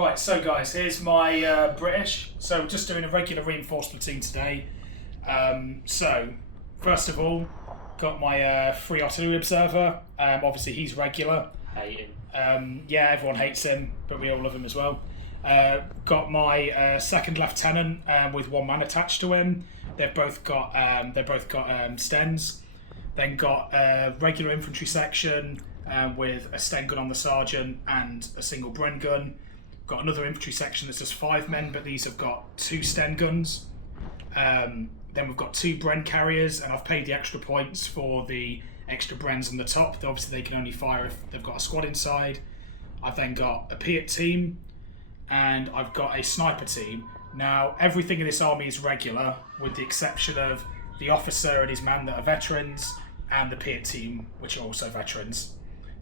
Right, so guys, here's my British. So we're just doing a regular reinforced platoon today. So, first of all, got my free artillery observer. Obviously, he's regular. Hate him. Yeah, everyone hates him, but we all love him as well. Got my second lieutenant with one man attached to him. They've both got stens. Then got a regular infantry section with a Sten gun on the sergeant and a single Bren gun. Got another infantry section that's just 5 men, but these have got 2 Sten guns. Then we've got 2 Bren carriers, and I've paid the extra points for the extra Brens on the top. Obviously, they can only fire if they've got a squad inside. I've then got a Piat team, and I've got a sniper team. Now, everything in this army is regular, with the exception of the officer and his man that are veterans, and the Piat team, which are also veterans.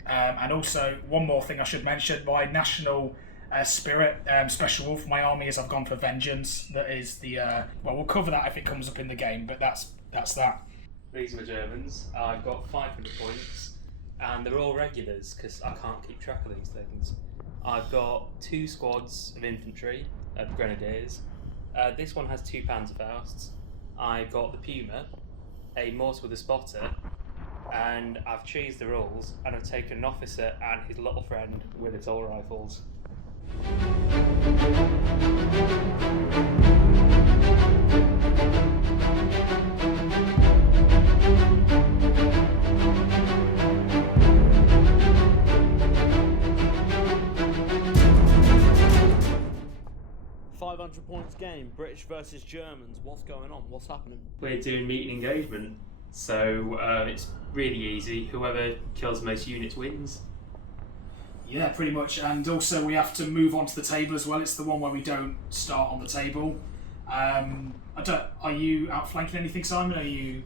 And also, one more thing I should mention, my national spirit special rule for my army is I've gone for vengeance. That is the well, we'll cover that if it comes up in the game, but that's that. These are the Germans. I've got 500 points, and they're all regulars because I can't keep track of these things. I've got 2 squads of infantry, of grenadiers. This one has 2 Panzerfausts. I've got the Puma, a mortar with a spotter, and I've changed the rules, and I've taken an officer and his little friend with assault rifles. Points game, British versus Germans. What's going on? What's happening? We're doing meet and engagement, so it's really easy. Whoever kills the most units wins. Yeah, pretty much. And also, we have to move on to the table as well. It's the one where we don't start on the table. Are you outflanking anything, Simon? Are you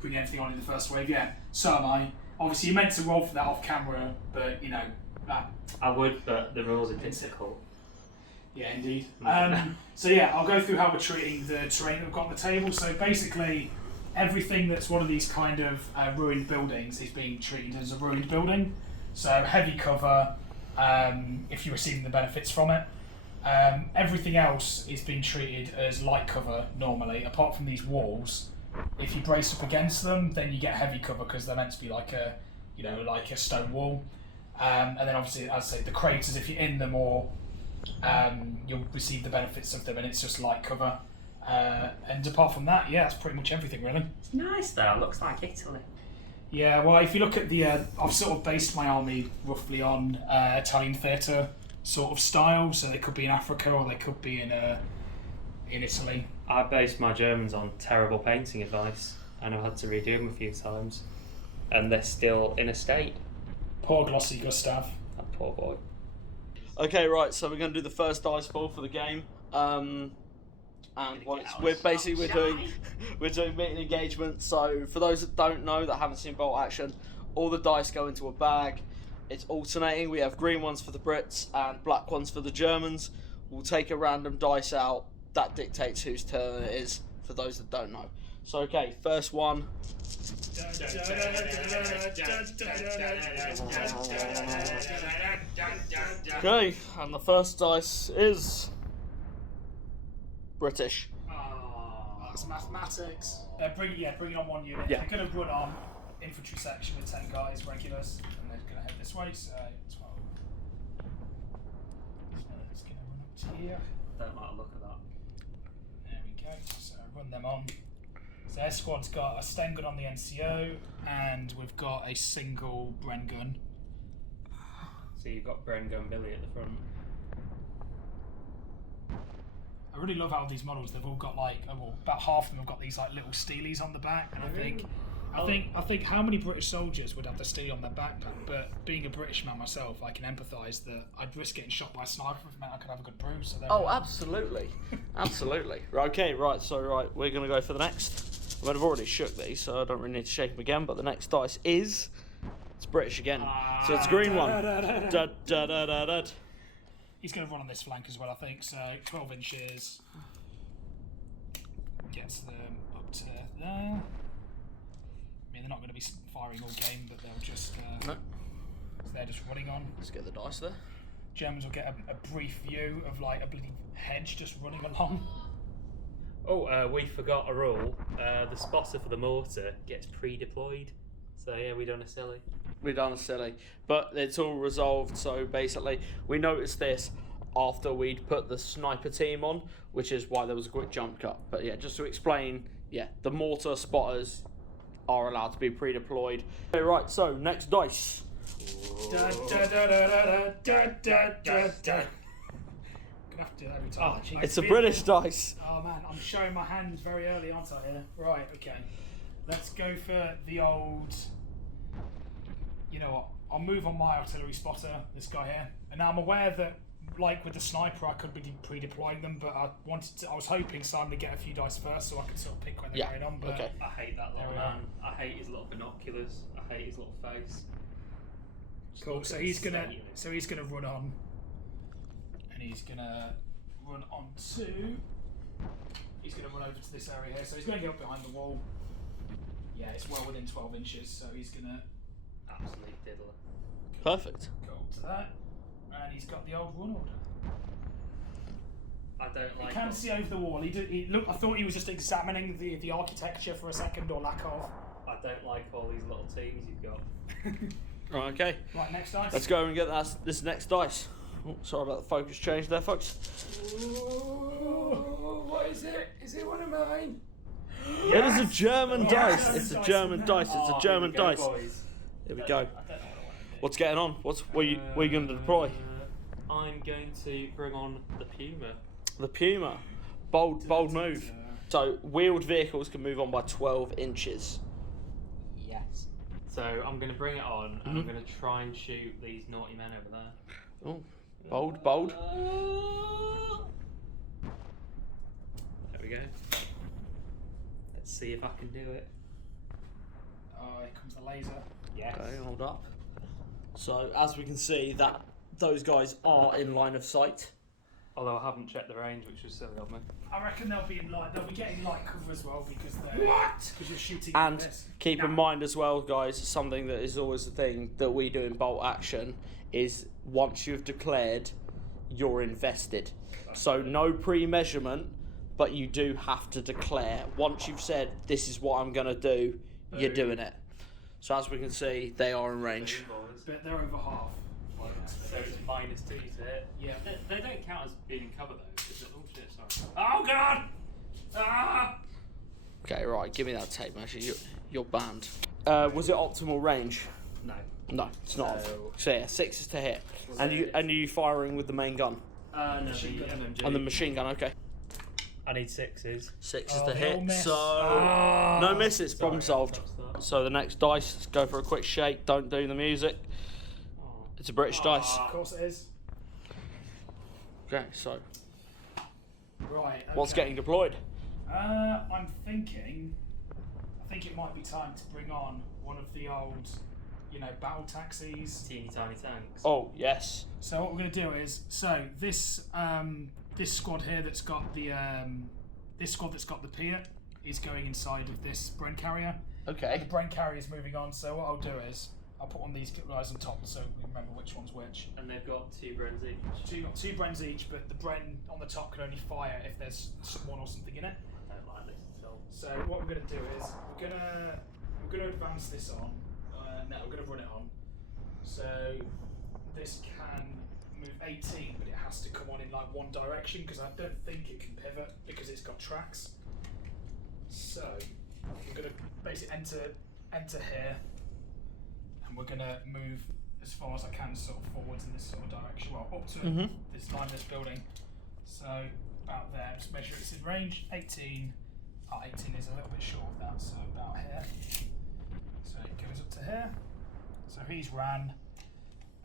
bringing anything on in the first wave? Yeah, so am I. Obviously, you're meant to roll for that off camera, but you know. I would, but the rules are difficult. Yeah, indeed. So yeah, I'll go through how we're treating the terrain that we've got on the table. So basically, everything that's one of these kind of ruined buildings is being treated as a ruined building. So heavy cover, if you're receiving the benefits from it. Everything else is being treated as light cover normally, apart from these walls. If you brace up against them, then you get heavy cover because they're meant to be like a stone wall. And then obviously, as I say, the craters, if you're in them or you'll receive the benefits of them, and it's just light cover. And apart from that, yeah, that's pretty much everything really. It's nice though, it looks like Italy. Yeah, well, if you look at the, I've sort of based my army roughly on Italian theatre sort of style, so they could be in Africa or they could be in Italy. I based my Germans on terrible painting advice, and I've had to redo them a few times, and they're still in a state. Poor glossy Gustav. That poor boy. Okay, right. So we're going to do the first dice pool for the game, and we're doing meet and engagement. So for those that don't know, that haven't seen bolt action, all the dice go into a bag. It's alternating. We have green ones for the Brits and black ones for the Germans. We'll take a random dice out. That dictates whose turn it is. For those that don't know. So okay, first one. Okay, and the first dice is British. That's mathematics. Bring on 1 unit. Yeah. They're going to run on infantry section with 10 guys, regulars, and they're going to head this way. So 12. So it's going to run up to here. Don't like the look of that. There we go. So run them on. So their squad's got a Sten gun on the NCO, and we've got a single Bren gun. So you've got Bren Gun Billy at the front. I really love how these models, they've all got about half of them have got these like little steelies on the back, and I think how many British soldiers would have the steely on their backpack? But being a British man myself, I can empathise that I'd risk getting shot by a sniper if it meant I could have a good bruise. So Absolutely, absolutely. Okay, right. So we're gonna go for the next. I mean, I've already shook these, so I don't really need to shake them again. But the next dice it's British again. So it's a green one. He's going to run on this flank as well, I think. So 12 inches gets them up to there. I mean, they're not going to be firing all game, but they'll just. No. So they're just running on. Let's get the dice there. Germans will get a brief view of like a bloody hedge just running along. Oh, we forgot a rule. The spotter for the mortar gets pre-deployed. So yeah, we done a silly. We done a silly, but it's all resolved. So basically, we noticed this after we'd put the sniper team on, which is why there was a quick jump cut. But yeah, just to explain, yeah, the mortar spotters are allowed to be pre-deployed. Okay, right. So next dice. Da, da, da, da, da, da, da, da. Gonna have to do that every time. It's a British dice. Oh man, I'm showing my hands very early, aren't I? Here. Right. Okay. Let's go for the old. You know what? I'll move on my artillery spotter. This guy here, and now I'm aware that, like with the sniper, I could be pre-deploying them, but I was hoping Simon to get a few dice first, so I could sort of pick when they're going on. But okay. I hate that little man. I hate his little binoculars. I hate his little face. Cool. So he's gonna run on, and he's gonna run on to. He's gonna run over to this area here. So he's gonna get up behind the wall. Yeah, it's well within 12 inches. So he's gonna absolute diddler. Perfect. Go up to that, and he's got the old run order. I don't like. You can see over the wall. Look. I thought he was just examining the architecture for a second, or lack of. I don't like all these little teams you've got. Right, okay. Right, next dice. Let's go and get this next dice. Oh, sorry about the focus change there, folks. Ooh, what is it? Is it one of mine? It is a German Yes! dice. It's a German dice. It's a German dice. Boys. Here we I go. don't know what I want to do. What's getting on? What are you going to deploy? I'm going to bring on the Puma. The Puma. Bold move. So wheeled vehicles can move on by 12 inches. Yes. So I'm going to bring it on, and I'm going to try and shoot these naughty men over there. Oh, bold. There we go. Let's see if I can do it. Oh, here comes the laser. Yes. Okay, hold up. So as we can see, that those guys are in line of sight. Although I haven't checked the range, which was silly of me. I reckon they'll be getting light cover as well because they're because you're shooting. And like this. keep in mind as well, guys, something that is always the thing that we do in bolt action is once you've declared, you're invested. So no pre-measurement, but you do have to declare. Once you've said, this is what I'm going to do, you're doing it. So as we can see, they are in range. But they're over half. So it's -2 to hit. Yeah. They don't count as being in cover though. Oh shit, sorry. Oh god! Ah! Okay, right, give me that tape, actually. You're banned. Was it optimal range? No. No, it's not. So- So yeah, 6 is to hit. And are you firing with the main gun? No, the MMG. And the machine gun, okay. I need 6s. 6 is Oh, to they all hit, miss. so no misses, problem Sorry, solved. I touched So the next dice, let's go for a quick shake, don't do the music. that. It's a British dice. Of course it is. Okay, so Right. Okay. what's getting deployed? I think it might be time to bring on one of the old, battle taxis. Teeny tiny tanks. Oh, yes. So what we're going to do is, this squad here that's got the Piat is going inside of this Bren carrier. Okay. The Bren carrier is moving on. So what I'll do is I'll put one of these guys on top so we remember which one's which. And they've got 2 Brens each. You've got 2 Brens each, but the Bren on the top can only fire if there's someone or something in it. I don't like this at all. So what we're going to do is we're going to advance this on. No, we're going to run it on. So this can move 18, but it has to come on in like one direction because I don't think it can pivot because it's got tracks. So we're going to basically enter here, and we're going to move as far as I can, sort of forwards in this sort of direction. Well, up to this line, this building. So about there. Just make sure it's in range. 18. 18 is a little bit short of that, so about here. So it goes up to here. So he's ran,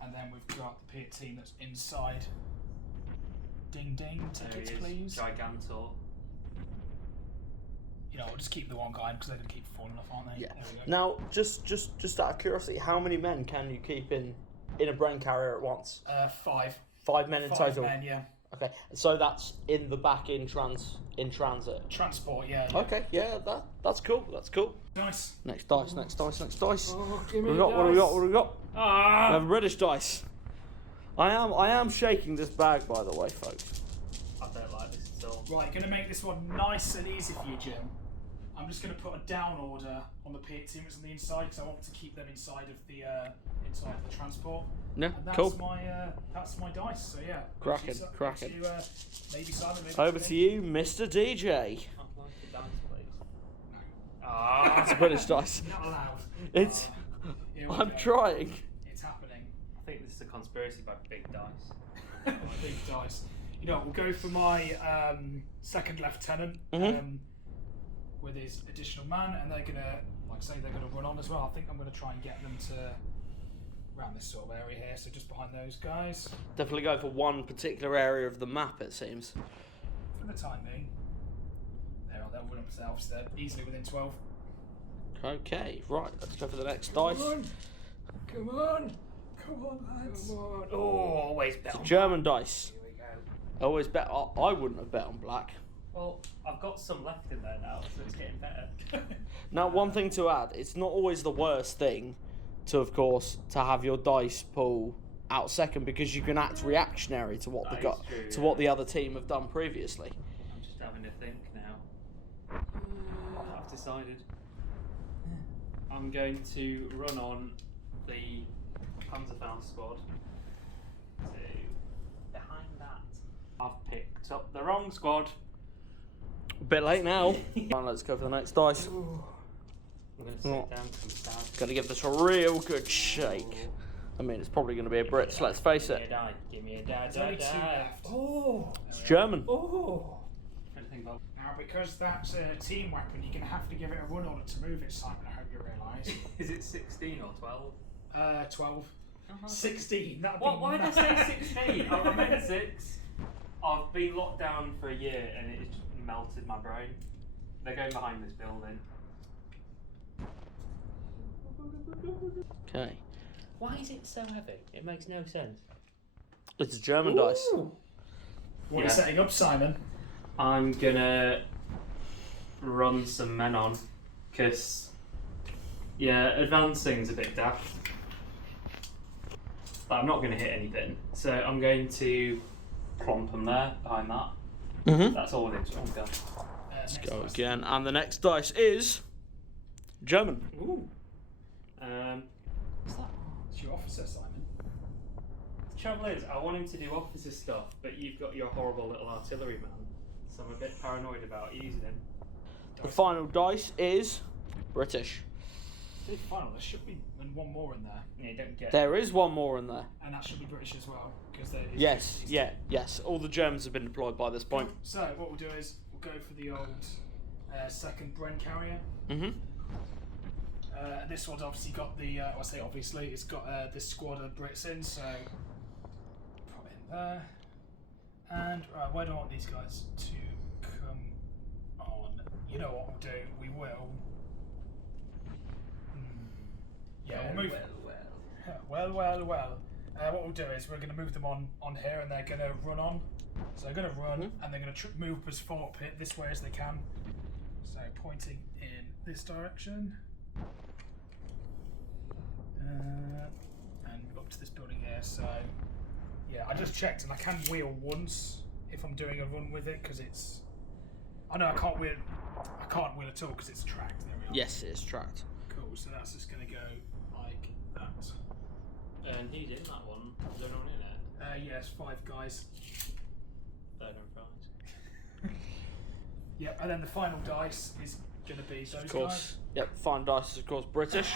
and then we've got the Piat team that's inside. Ding ding, tickets There he is. please. Gigantor. We'll just keep the one guy because they're going to keep falling off, aren't they? Yeah. There we go. Now, just out of curiosity, how many men can you keep in a Bren carrier at once? 5. 5 men in 5 total. men, yeah. Okay, so that's in the back in transit. Transport, yeah. Okay, yeah, that's cool. That's cool. Nice. Next dice, next dice, next dice. Oh, What do we got? What do we got? What do we got? We Ah! have a British dice. I am shaking this bag, by the way, folks. I don't like this at all. Right, going to make this one nice and easy for you, Jim. I'm just going to put a down order on the pit team that's on the inside because I want to keep them inside of the transport. Yeah, And that's cool. that's my dice. So yeah, Cracking. Maybe Simon. Maybe Over to you, Mr. DJ. I'd like the dice, please. Ah, It's a British dice. Not allowed. It's. Here we I'm go. trying. It's happening. I think this is a conspiracy by big dice. Big dice. You know, we'll go for my second lieutenant with his additional man, and they're gonna, like I say, they're gonna run on as well. I think I'm gonna try and get them to around this sort of area here, so just behind those guys. Definitely go for one particular area of the map, it seems. For the time being, they'll run up themselves. They're easily within 12. Okay, right. Let's go for the next dice. Come on, lads. Come on. Oh, always bet on German dice. Here we go. Always bet. I wouldn't have bet on black. Well, I've got some left in there now, so it's getting better. Now, one thing to add: it's not always the worst thing to, of course, to have your dice pull out second because you can act reactionary to what what the other team have done previously. I'm just having to think now. I've decided. I'm going to run on the Panzerfaust squad to behind that. I've picked up the wrong squad. A bit late now. Right, let's go for the next dice. I'm going to sit down some sad. Gonna give this a real good shake. I mean, it's probably going to be a Brit, let's face it. Give me a die. There's only 2 left. Oh! It's German. Oh! Anything about Now, because that's a team weapon, you're going to have to give it a run order to move it, Simon, I hope you realise. Is it 16 or 12? 12. 16, that'd What? be Why did I mad. say 16? I meant 6. I've been locked down for a year and it just melted my brain. They're going behind this building. Okay. Why is it so heavy? It makes no sense. It's a German dice. What are you setting up, Simon? I'm gonna run some men on, because, yeah, advancing's a bit daft. But I'm not gonna hit anything, so I'm going to plonk them there, behind that. Mm-hmm. That's all within 1 gun. Let's go again. And the next dice is German. Ooh, What's that? it's your officer, Simon. The trouble is, I want him to do officer stuff, but you've got your horrible little artillery man, so I'm a bit paranoid about using him. The final dice is British. Big final, there should be one more in there. Yeah, you don't get. There is one more in there. And that should be British as well. Because Yes, yes. All the Germans have been deployed by this point. So, what we'll do is, we'll go for the old second Bren carrier. Mm-hmm. This one's obviously got the, I say obviously, it's got this squad of Brits in, so put it in there. And where do I want these guys to come on? You know what we'll do? We will. Yeah, we'll move. Well. What we'll do is we're going to move them on here, and they're going to run on. So they're going to run, and they're going to move as far pit this way as they can. So pointing in this direction. And up to this building here. So yeah, I just checked, and I can wheel once if I'm doing a run with it because it's. I know I can't wheel at all because it's tracked. There we are. Yes, it's tracked. Cool. So that's just going to go like that. And who's in that one? Is there anyone in it? Yes, 5 guys. They're no prize. Yep, and then the final dice is going to be those Of course. guys. Yep, final dice is, of course, British.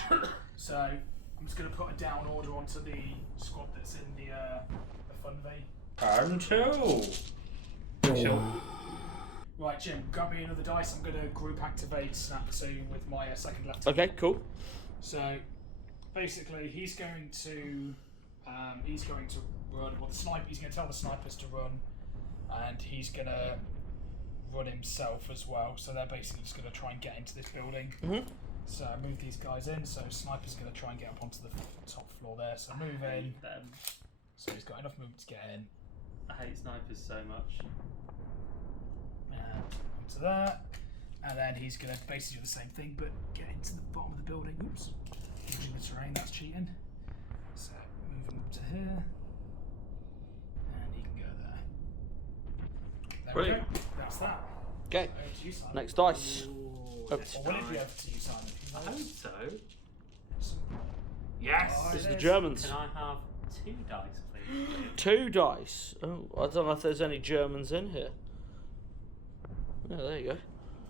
So I'm just going to put a down order onto the squad that's in the fun V. Turn 2. Sure. Right, Jim, grab me another dice. I'm going to group activate Snap 2 with my second left. Okay, cool. So basically, he's going to run. Well, he's going to tell the snipers to run, and he's going to run himself as well. So they're basically just going to try and get into this building. Mm-hmm. So move these guys in. So sniper's going to try and get up onto the top floor there. So move in. Them. So he's got enough movement to get in. I hate snipers so much. Onto that, and then he's going to basically do the same thing, but get into the bottom of the building. Oops, using the terrain, that's cheating. So move him up to here. There Brilliant. we go. That's that. Okay, Over to you, Simon. next dice. Ooh, Oops. Or will it be over to you, Simon? I hope so. Yes. This is the it is. Germans. Can I have 2 dice, please? 2 dice. Oh, I don't know if there's any Germans in here. Yeah, there you go.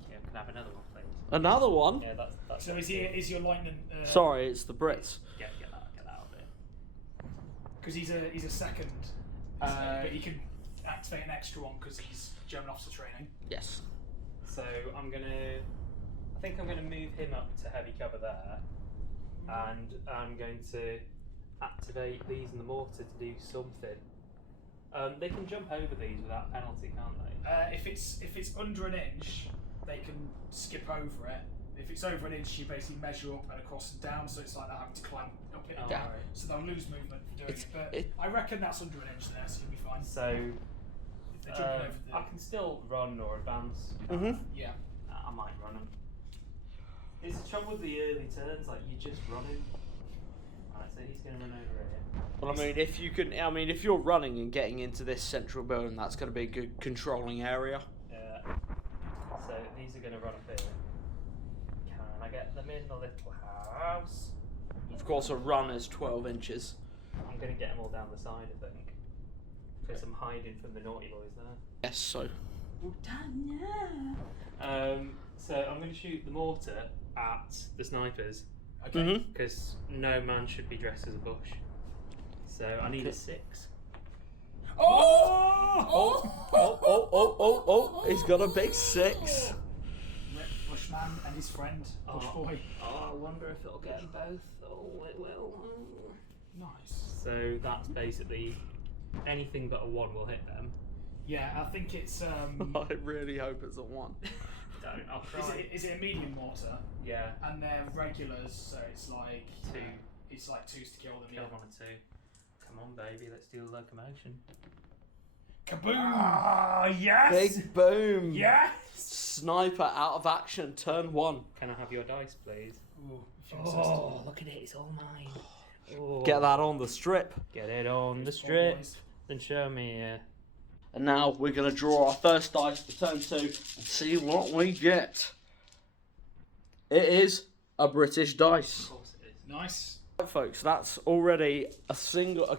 Yeah, can I have another one, please? Another one? Yeah, that's So is your lightning? Sorry, it's the Brits. Get that out of it. Because he's a second, but he can activate an extra one because he's German officer training. Yes. So I think I'm gonna move him up to heavy cover there, and I'm going to activate these in the mortar to do something. They can jump over these without penalty, can't they? If it's under an inch, they can skip over it. If it's over an inch, you basically measure up and across and down, so it's like they're having to climb up it and Yeah. down. So they'll lose movement for doing It's- it. But it- I reckon that's under an inch there, so you'll be fine. So If they're jumping over the I can still run or advance. Mm-hmm. yeah. I might run them. It's the trouble with the early turns, like you're just running. Alright, so he's gonna run over here. Well, if you're running and getting into this central building, that's going to be a good controlling area. Yeah. So these are gonna run up here. Can I get them in the little house? Of course, a run is 12 inches. I'm gonna get them all down the side, I think. Because I'm hiding from the naughty boys there. Yes, so. So I'm going to shoot the mortar at the snipers Okay. Mm-hmm. because no man should be dressed as a bush. So I need a 6. Oh, he's got a big 6. Rip Bushman and his friend, Bush Boy. Oh, I wonder if it'll get them both. Oh, it will. Nice. So that's basically anything but a 1 will hit them. Yeah, I think it's I really hope it's a 1. Don't. I'll try. is it a medium mortar? Yeah. And they're regulars, so it's like 2. It's like 2s to kill them. Kill Yeah. 1 and 2. Come on, baby. Let's do the locomotion. Kaboom! Ah, yes. Big boom. Yes. Sniper out of action, turn 1. Can I have your dice, please? Ooh, if you insist. Oh, look at it. It's all mine. Oh. Get that on the strip. Get it on the Poor strip. boys. Then show me. And now we're going to draw our first dice for turn 2 and see what we get. It is a British dice. Of course it is. Nice. Right, folks, that's already a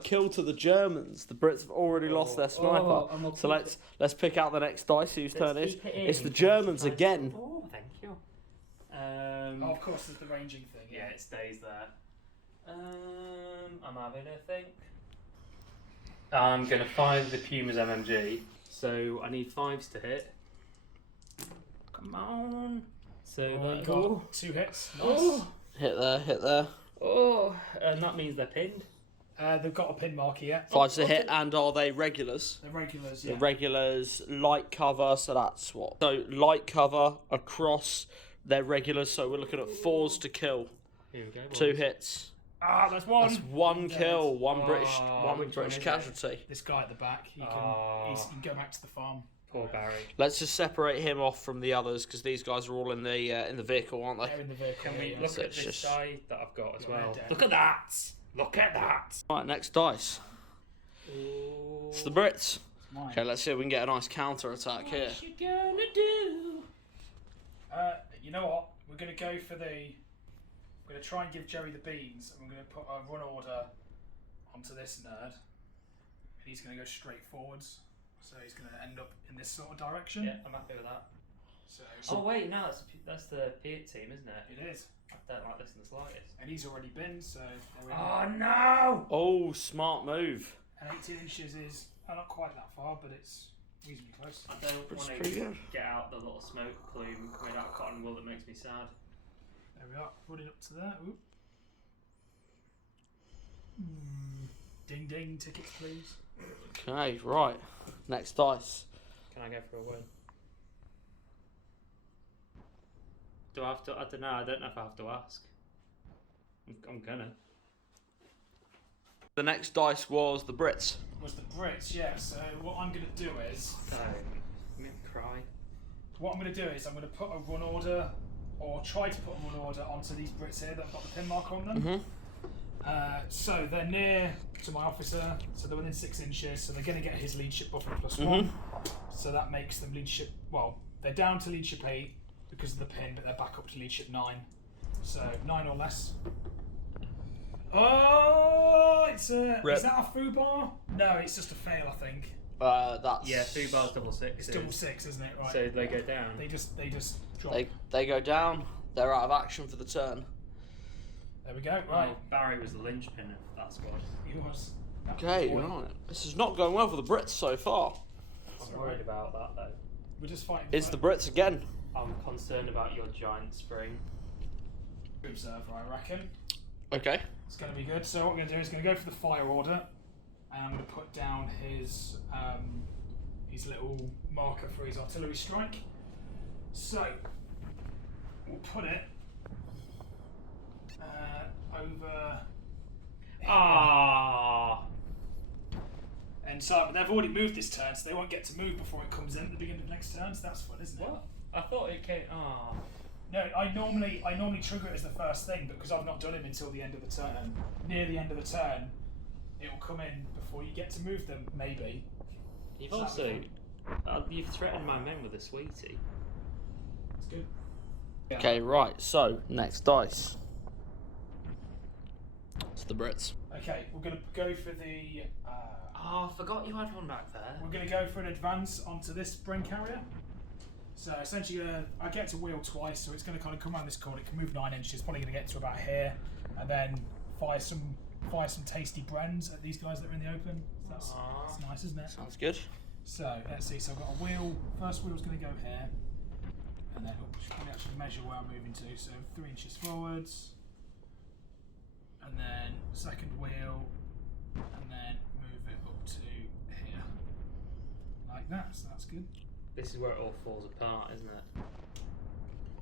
kill to the Germans. The Brits have already lost their sniper. and we'll So keep let's pick out the next dice whose turn it is. keep it in It's the in case Germans it tries again. to- Oh, thank you. Oh, of course, there's the ranging thing. Yeah, it stays there. I'm having a think. I'm gonna fire the Puma's MMG. So I need 5s to hit. Come on. So Oh, that you got 2 hits. Nice. Oh. Hit there. Oh, and that means they're pinned. They've got a pin marker yet. 5's to hit, and are they regulars? They're regulars. The Yeah. regulars, light cover, so that's what? So light cover across their regulars, so we're looking at 4s to kill. Here we go. 2 hits. Ah, that's one. That's 1 kill, one Oh, British which one is it? casualty. This guy at the back. He can. Oh. He can go back to the farm. Poor Barry. Let's just separate him off from the others because these guys are all in the vehicle, aren't They're they? in the vehicle. Can we yeah, look So at it's this just- die that I've got as Yeah, well? they're down. Look at that! Look at that! Right, next dice. Ooh. It's the Brits. Mine. Okay, let's see if we can get a nice counter attack here. What you gonna do? You know what? We're gonna go for the. We're gonna try and give Jerry the beans, and we're gonna put a run order onto this nerd, and he's gonna go straight forwards. So he's gonna end up in this sort of direction. Yeah, I'm happy with that. So Oh wait, no, that's the Piet team, isn't it? it is, I don't like this in the slightest. and he's already been. So there we go. Oh no! Oh, smart move. And 18 inches is not quite that far, but it's reasonably close. I don't That's want pretty to good. get out the little smoke plume made out of cotton wool that makes me sad. There we are. Running up to there. Ooh. Ding ding, tickets please. Okay, right. Next dice. Can I go for a win? Do I have to? I don't know. I don't know if I have to ask. I'm gonna. The next dice was the Brits. Was the Brits, yeah. So what I'm gonna do is. I'm gonna cry. What I'm going to do is I'm going to put a run order, or try to put a run order onto these Brits here that have got the pin mark on them. So they're near to my officer, so they're within 6 inches, so they're going to get his leadership buff of +1. So that makes them leadership, well, they're down to leadership 8 because of the pin, but they're back up to leadership 9. So 9 or less. Oh, it's a. Rip. Is that a foo bar? No, it's just a fail, I think. That's Yeah, 2 bars double 6. It's double 6, isn't it? Right. So they go down. They just drop. They go down. They're out of action for the turn. There we go. Right. Barry was the linchpin of that squad. He was. Okay, right. This is not going well for the Brits so far. I'm worried about that though. We're just fighting. It's the Brits again. I'm concerned about your giant spring. Observer, I reckon. Okay. It's going to be good. So what we're going to do is going to go for the fire order, and I'm going to put down his little marker for his artillery strike. So we'll put it over. Ah. And so they've already moved this turn, so they won't get to move before it comes in at the beginning of next turn. So that's fun, isn't it? What? I thought it came. Ah. No, I normally trigger it as the first thing, but because I've not done him until the end of the turn. Near the end of the turn, it will come in before you get to move them. Maybe. You've also you've threatened my men with a sweetie. It's good. Okay, right. So next dice. It's the Brits. Okay, we're going to go for the. Oh, I forgot you had one back there. We're going to go for an advance onto this spring carrier. So essentially, I get to wheel twice, so it's going to kind of come around this corner. It can move 9 inches. Probably going to get to about here, and then fire some tasty brens at these guys that are in the open. So that's nice, isn't it? Sounds good. So let's see. So I've got a wheel. First wheel's going to go here, and then we'll probably actually measure where I'm moving to. So 3 inches forwards, and then second wheel, and then move it up to here, like that. So that's good. This is where it all falls apart, isn't it?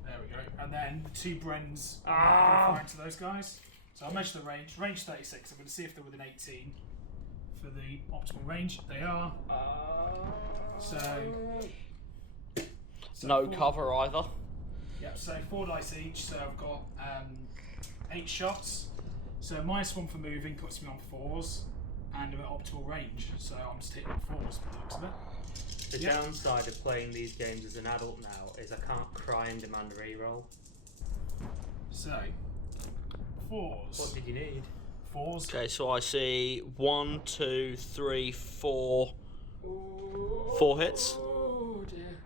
There we go. And then the 2 brens are fire into those guys. So I'll measure the range. Range 36. I'm going to see if they're within 18 for the optimal range. They are. So No 4, cover either. Yep, so 4 dice each. So I've got 8 shots. So -1 for moving puts me on 4s and an optimal range. So I'm just hitting 4s by the looks of it. The downside of playing these games as an adult now is I can't cry and demand a reroll. So 4s. What did you need? 4s. Okay, so I see 1, 2, 3, 4. 4 hits. Oh dear.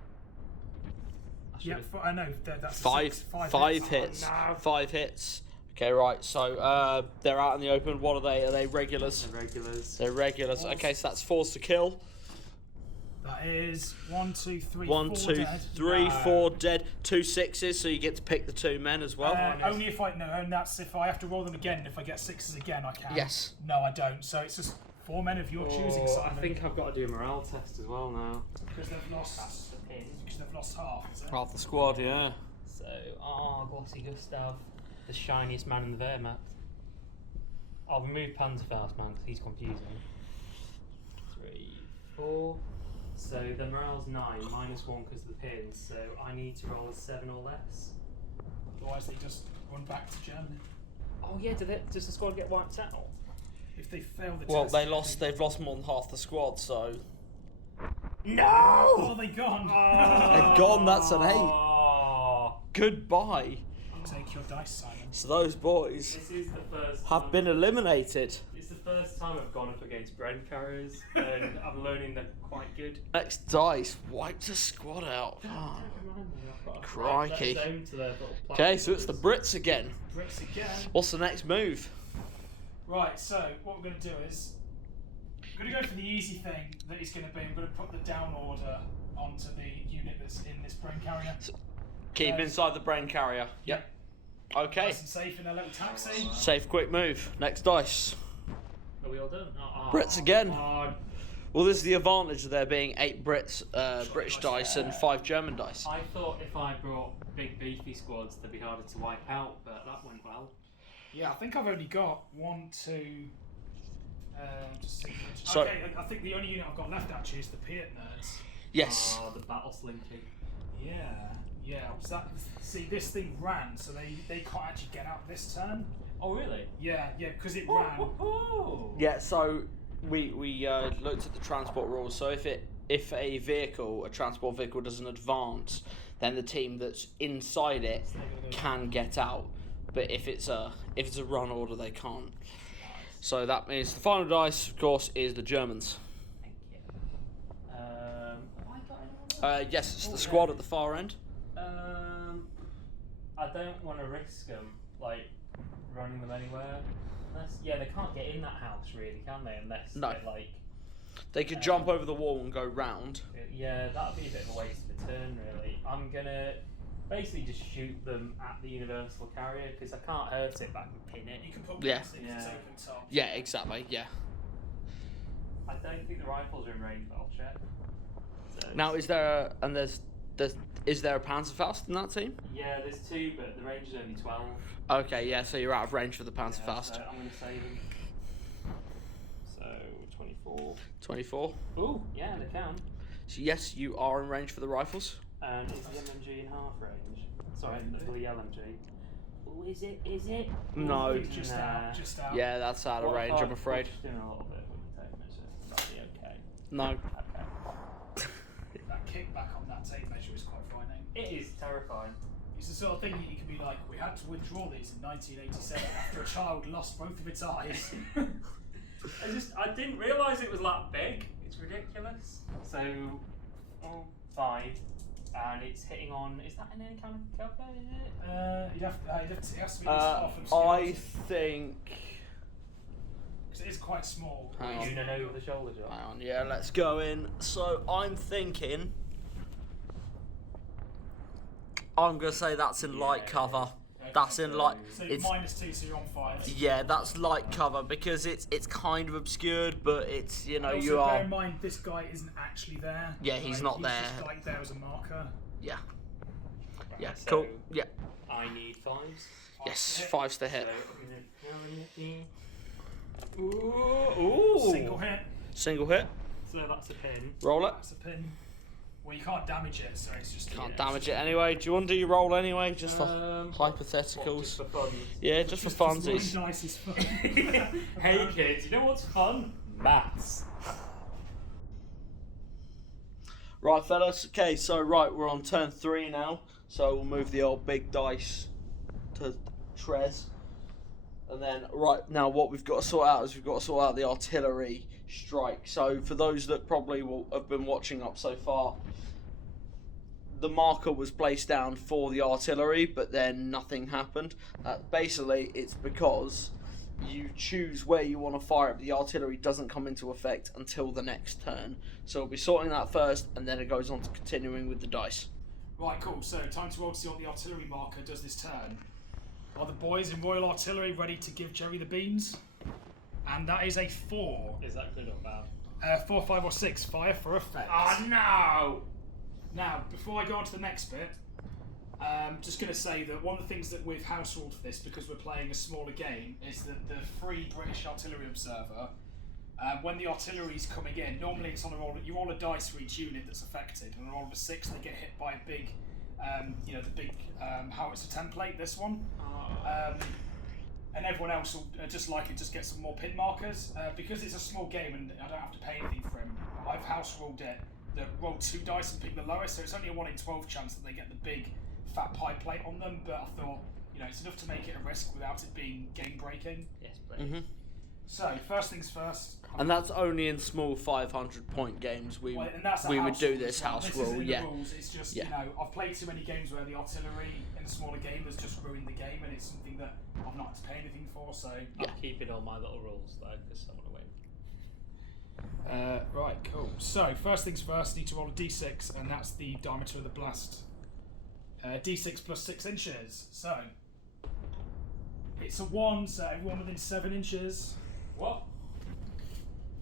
Yeah, I know. That's 5. 5 hits. Oh, no. 5 hits. Okay, right. So they're out in the open. What are they? Are they regulars? The regulars. They're regulars. Okay, so that's 4s to kill. That is 1, 2, 3, 1, 4 2, dead. 3, No. 4 dead. 2 6s, so you get to pick the 2 men as well. Only if and that's if I have to roll them again. And if I get 6s again, I can. Yes. No, I don't. So it's just 4 men of your choosing, Simon. I think I've got to do a morale test as well now. Because they've lost. That's the pin. Because they've lost half. Is it? Half the squad, yeah. So, Glossy Gustav, the shiniest man in the Wehrmacht. I'll remove Panzerfaust man because he's confusing. 3, 4. So the morale's 9, -1 because of the pins. So I need to roll a 7 or less. Otherwise, they just run back to Germany. Oh yeah, does the squad get wiped out? If they fail the Well, test. they've lost more than half the squad, so. No! Oh, they gone. They're gone, that's an 8. Oh. Goodbye. Take your dice, Simon. So those boys This is the first have time- been eliminated. It's the first time I've gone up against Brent carriers, and I'm learning they're quite good. Next dice wiped the squad out. Oh. Crikey. Okay, so it's the Brits again. Brits again. What's the next move? Right, so what we're going to do is I'm going to go for the easy thing that is going to be I'm going to put the down order onto the unit that's in this brain carrier. Keep inside the brain carrier. Yep. Okay. Nice and safe in a little taxi. Safe, quick move. Next dice. Are we all done? Brits again. Oh, Well, this is the advantage of there being 8 British dice and 5 German dice. I thought if I brought big beefy squads, they'd be harder to wipe out, but that went well. Yeah, I think I've only got 1, 2. Just see which. So- Okay, I think the only unit I've got left actually is the Piet nerds. Yes. Oh, the battle slinky. Yeah. Was that? See, this thing ran, so they can't actually get out this turn. Oh, really? Yeah, because it ran. Yeah, so we looked at the transport rules. So if a transport vehicle doesn't advance, then the team that's inside it can get out. But if it's a run order, they can't. So that means the final dice, of course, is the Germans. Thank you. Have I got anyone else? Yes, it's the squad at the far end. I don't want to risk them, like, running them anywhere. They can't get in that house, really, can they? Unless No. they're, like... They could jump over the wall and go round. Yeah, that would be a bit of a waste of a turn, really. I'm going to basically just shoot them at the universal carrier, because I can't hurt it, but I can pin it. You can put Yeah. if it's open top. Yeah, exactly. Yeah. I don't think the rifles are in range, but I'll check. So, Now, is there a Panzerfaust in that team? yeah, there's 2, but the range is only 12. Okay, yeah, so you're out of range for the Panzerfaust. So I'm going to save them. So, 24. 24. Ooh, yeah, they can. So yes, you are in range for the rifles. And is the MMG in half range? Sorry, the LMG. Oh, is it? No. Ooh, Just nah. out. Yeah, that's out of What if range, I I'm afraid. pushed in a little bit with the tape measure? That'd be okay. No. Okay. That kickback on that tape measure is quite frightening. It is terrifying. It's the sort of thing that you can be like, we had to withdraw these in 1987 after a child lost both of its eyes. I didn't realise it was that big. It's ridiculous. So, 5, and it's hitting on. Is that an any kind of cover? It has to be this off and I think. because it is quite small. Hang on. You know over the shoulder job. Hang on, yeah, let's go in. So I'm thinking. I'm gonna say that's in light cover. That's in light. So It's -2, so you're on 5. yeah, that's light cover because it's kind of obscured, but it's Also, you bear are in mind, this guy isn't actually there. Yeah, he's not there. He's just like there as a marker. yeah Right, yeah so cool yeah I need 5s. yes 5s to hit. Ooh. Single hit. So that's a pin. Roll it. That's a pin. Well, you can't damage it, so it's just. Can't damage it anyway. Do you want to do your roll anyway, just for What, hypotheticals? just for fun. Yeah, just for funsies. Rolling dice is fun. Hey kids, you know what's fun? Maths. Right, fellas. Okay, so we're on turn 3 now. So we'll move the old big dice to Trez. And then, right now, what we've got to sort out is we've got to sort out the artillery strike. So for those that probably have been watching up so far, the marker was placed down for the artillery, but then nothing happened. Basically, it's because you choose where you want to fire it, but the artillery doesn't come into effect until the next turn. So we'll be sorting that first, and then it goes on to continuing with the dice. Right, cool. So, time to roll to see what the artillery marker does this turn. Are the boys in Royal Artillery ready to give Jerry the beans? And that is a 4. Is that good or bad? 4, 5, or 6. Fire for effect. Oh no! Now, before I go on to the next bit, just going to say that one of the things that we've house ruled for this, because we're playing a smaller game, is that the free British Artillery Observer, when the artillery's coming in, normally it's on a roll. You roll a dice for each unit that's affected, and on a roll of a 6, they get hit by a big, the big howitzer template. This one, and everyone else will just get some more pin markers because it's a small game and I don't have to pay anything for him. I've house ruled it that roll 2 dice and pick the lowest, so it's only a 1 in 12 chance that they get the big fat pie plate on them. But I thought, it's enough to make it a risk without it being game breaking. Yes, please. So, first things first. And that's only in small 500-point games we would do this house rule. Isn't Yeah. The rules. It's just Yeah. I've played too many games where the artillery in a smaller game has just ruined the game, and it's something that I've not had to pay anything for. So Yeah. I'm keeping all my little rules though, because I want to win. right, cool. So first things first, need to roll a d6, and that's the diameter of the blast. D6 plus 6 inches. So it's a 1. So everyone within 7 inches. What?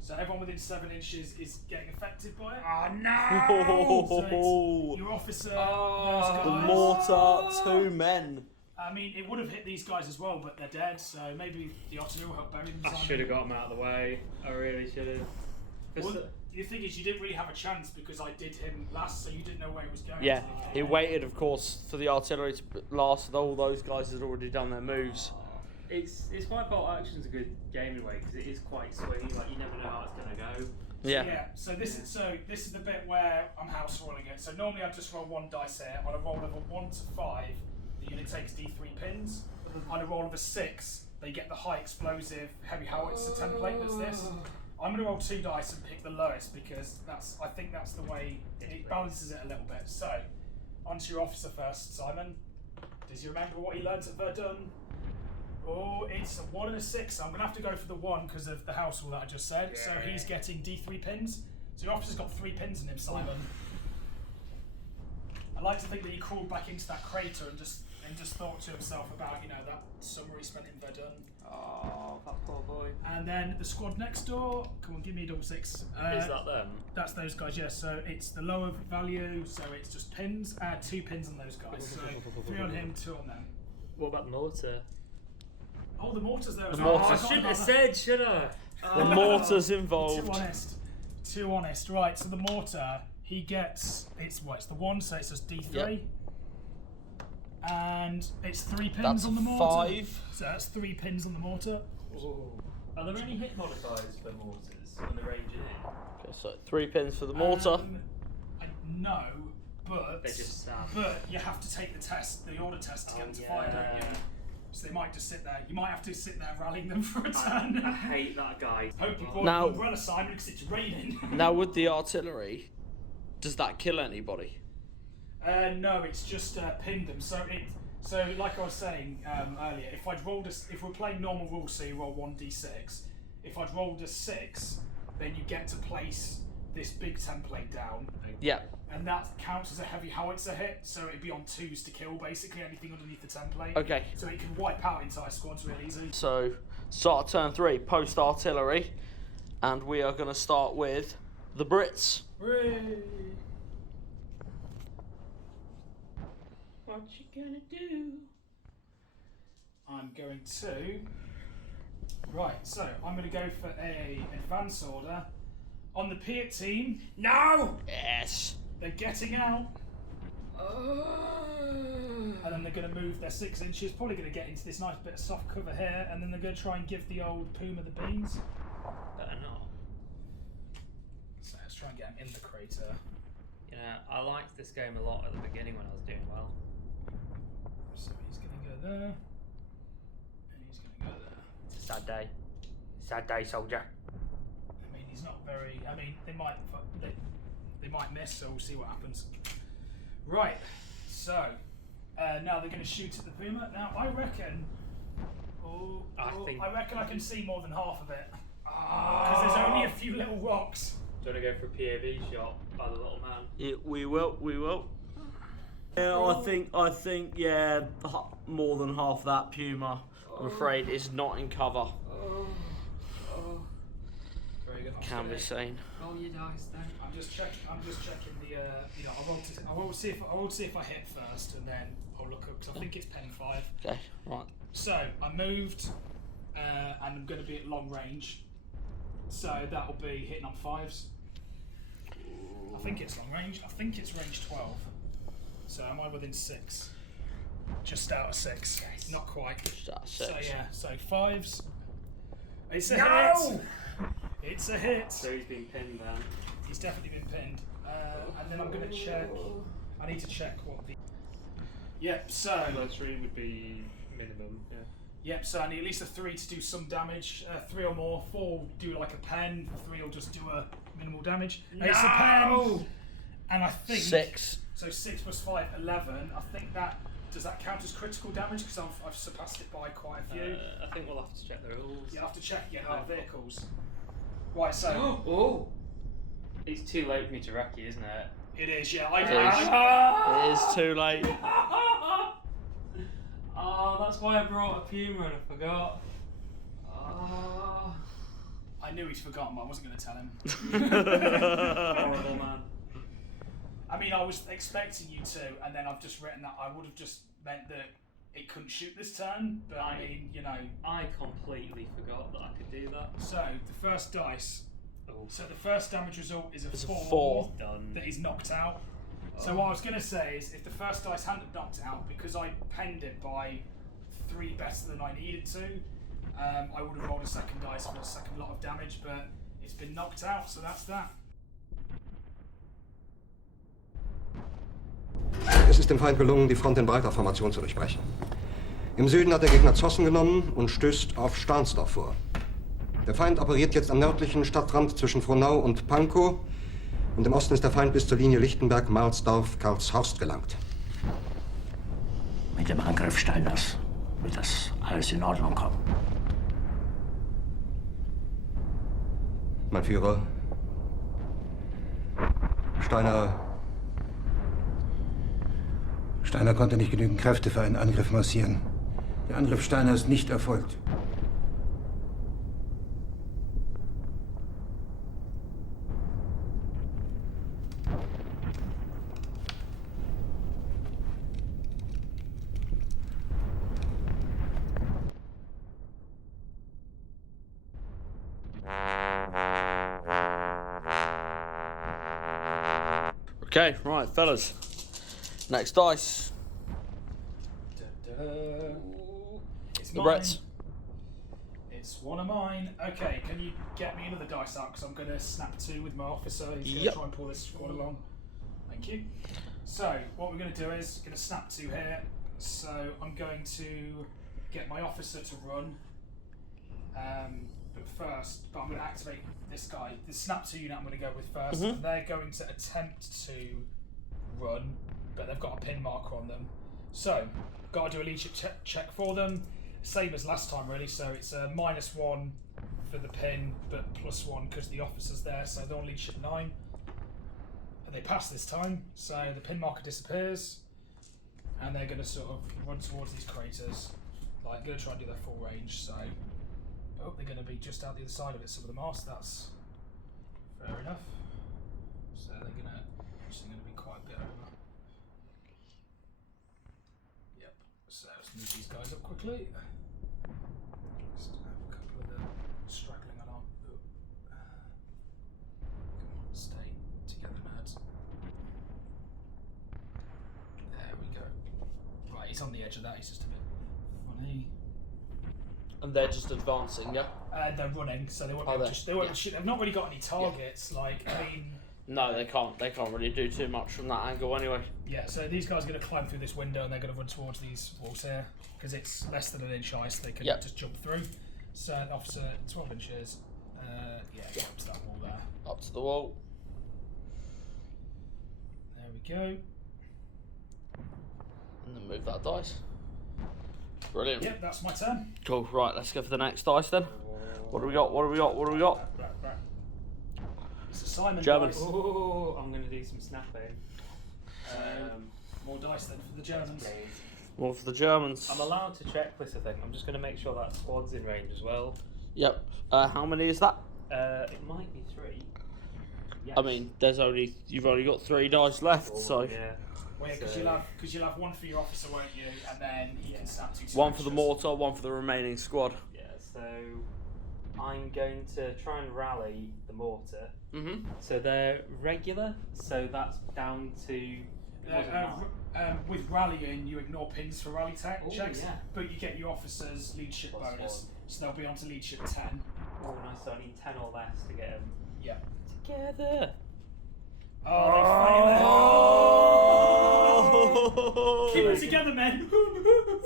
So everyone within 7 inches is getting affected by it. Oh So Oh, it's your officer, Oh, those the guys. mortar, 2 men. I mean, it would have hit these guys as well, but they're dead, so maybe the artillery will help bury them. I should have got them out of the way. I really should have. Well, the thing is, you didn't really have a chance because I did him last, so you didn't know where it was going. Yeah, until he came. waited, of course, for the artillery to last. All those guys had already done their moves. it's Firebolt Action's a good game in a way because it is quite swingy. Like you never know how it's gonna go. Yeah. So this is the bit where I'm house rolling it. So normally I just roll 1 dice here. On a roll of a 1 to 5, the unit takes D3 pins. On a roll of a 6, they get the high explosive heavy howitzer template. That's this. I'm going to roll 2 dice and pick the lowest because I think that's the way it balances it a little bit. So, on to your officer first, Simon. Does he remember what he learnt at Verdun? Oh, it's a 1 and a 6. So I'm going to have to go for the 1 because of the house rule that I just said. Yeah. So he's getting D3 pins. So your officer's got 3 pins in him, Simon. I like to think that he crawled back into that crater and just thought to himself about, that summer he spent in Verdun. Oh, that poor boy. And then the squad next door, come on, give me a double 6. Is that them? That's those guys, yes. So it's the lower value, so it's just pins. Add 2 pins on those guys. So 3 on him, 2 on them. What about the mortar? Oh, the mortar's there as The well. mortar. I shouldn't have said, should I? The mortar's involved. Too honest. Right, so the mortar, he gets, it's the 1, so it's just D3. Yep. And it's 3 pins That's on the mortar. 5. So that's 3 pins on the mortar. Ooh. Are there any hit modifiers for mortars when they're ranging in? Okay, so 3 pins for the mortar. No, but They just stab. But you have to take the order test to get them to fire, don't you? So they might just sit there. You might have to sit there rallying them for a turn. I hate that guy. Hope you brought Now- an umbrella, Simon, because it's raining. Now with the artillery, does that kill anybody? No, it's just pinned them. So like I was saying earlier, if we're playing normal rules, so you roll 1d6. If I'd rolled a 6, then you get to place this big template down. Yeah. And that counts as a heavy howitzer hit, so it'd be on 2s to kill basically anything underneath the template. Okay. So it can wipe out entire squads real easy. So start of turn 3, post artillery, and we are going to start with the Brits. Hooray! What you gonna do? I'm going to. Right, so I'm going to go for a advance order on the Piat team. No! Yes. They're getting out. And then they're going to move their 6 inches, probably going to get into this nice bit of soft cover here, and then they're going to try and give the old Puma the beans. Better not. So let's try and get him in the crater. You know, I liked this game a lot at the beginning when I was doing well. So he's going to go there. And he's going to go there. It's a sad day. Sad day, soldier. I mean, he's not very. I mean, they might miss, so we'll see what happens. Right. So now they're going to shoot at the Puma. Now I reckon. I reckon I can see more than half of it because there's only a few little rocks. Do you want to go for a POV shot by the little man? Yeah, we will. Yeah, I think, yeah, more than half that Puma, I'm afraid, is not in cover. Very good. Can be seen. Roll your dice then. I'm just checking the. I will see if I hit first, and then I'll look up because I think it's pen 5. Okay, right. So I moved, and I'm going to be at long range. So that'll be hitting on 5s. I think it's long range. I think it's range 12. So am I within 6? Just out of 6. Yes. Not quite. Just out of 6. So yeah. So 5s. It's a No! hit. It's a hit. So he's been pinned then. He's definitely been pinned. And then I'm going to check. I need to check what the. Yep. So. Plus 3 would be minimum. Yeah. Yep, so I need at least a 3 to do some damage. 3 or more. 4 will do like a pen. 3 will just do a minimal damage. No! It's a pen! And I think... 6. So 6 plus 5, 11. I think that... Does that count as critical damage? Because I've surpassed it by quite a few. I think we'll have to check the rules. You have to check, our vehicles. Right, so... Oh! It's too late for me to wreck you, isn't it? It is, yeah. It is too late. Oh, that's why I brought a Puma and I forgot. Oh. I knew he's forgotten, but I wasn't going to tell him. Horrible man. I mean, I was expecting you to, and then I've just written that I would have just meant that it couldn't shoot this turn, but I mean, you know. I completely forgot that I could do that. So, the first dice. Oh. So the first damage result is a It's a 4, 4. Done. that is knocked out. So what I was going to say is, if the first dice hadn't knocked it out, because I penned it by 3 better than I needed to. I would have rolled a second dice for a second lot of damage, but it's been knocked out, so that's that. Es ist dem Feind gelungen, die Front in breiter Formation zu durchbrechen. Im Süden hat der Gegner Zossen genommen und stößt auf Stahnsdorf vor. Der Feind operiert jetzt am nördlichen Stadtrand zwischen Frohnau und Pankow und im Osten ist der Feind bis zur Linie Lichtenberg-Marsdorf-Karlshorst gelangt. Mit dem Angriff Steiners wird das alles in Ordnung kommen. Mein Führer, Steiner konnte nicht genügend Kräfte für einen Angriff massieren. Der Angriff Steiner ist nicht erfolgt. Okay, right, fellas. Next dice. It's The mine. Reds. It's one of mine. Okay, can you get me another dice out? Because I'm going to snap 2 with my officer. He's going to try and pull this squad along. Thank you. So, what we're going to do is going to snap 2 here. So, I'm going to get my officer to run. But I'm going to activate this guy. The snap 2 unit I'm going to go with first. And they're going to attempt to run, but they've got a pin marker on them. So, got to do a leadership check for them. Same as last time, really. So it's a -1 for the pin, but +1 because the officer's there. So they're on leadership 9. And they pass this time. So the pin marker disappears, and they're going to sort of run towards these craters. Like, going to try and do their full range. So, oh, they're going to be just out the other side of it. Some of them are. So that's fair enough. So they're going to be quite a bit over. Yep. So let's move these guys up quickly. Just have a couple of them straggling along. Come on, stay together, nerds. There we go. Right, he's on the edge of that. He's just a bit funny. And they're just advancing, yeah? They're running, so they won't. Oh, They've not really got any targets. Like, I mean. No, they can't. They can't really do too much from that angle anyway. Yeah, so these guys are going to climb through this window and they're going to run towards these walls here because it's less than an inch high, so they can just jump through. So, officer, 12 inches. Up to that wall there. Up to the wall. There we go. And then move that dice. Brilliant. Yep, that's my turn. Cool. Right, let's go for the next dice then. What do we got? What do we got? What do we got? Right. It's a Simon Germans. dice. Oh, I'm going to do some snapping. More dice then for the Germans. One for the Germans. I'm allowed to check this, I think. I'm just going to make sure that squad's in range as well. Yep. How many is that? It might be 3. Yes. I mean, you've only got 3 dice left, so. Yeah. Well, yeah, because you'll have one for your officer, won't you? And then you can snap 2 One for the smashes. mortar, one for the remaining squad. Yeah, so I'm going to try and rally the mortar. Mm-hmm. So they're regular, so that's down to. With rallying, you ignore pins for rally checks, yeah. but you get your officer's leadership +1. bonus, so they'll be on to leadership 10. Oh, nice. So I need 10 or less to get them Yeah. together. Oh, they failed it. Keep it together, men.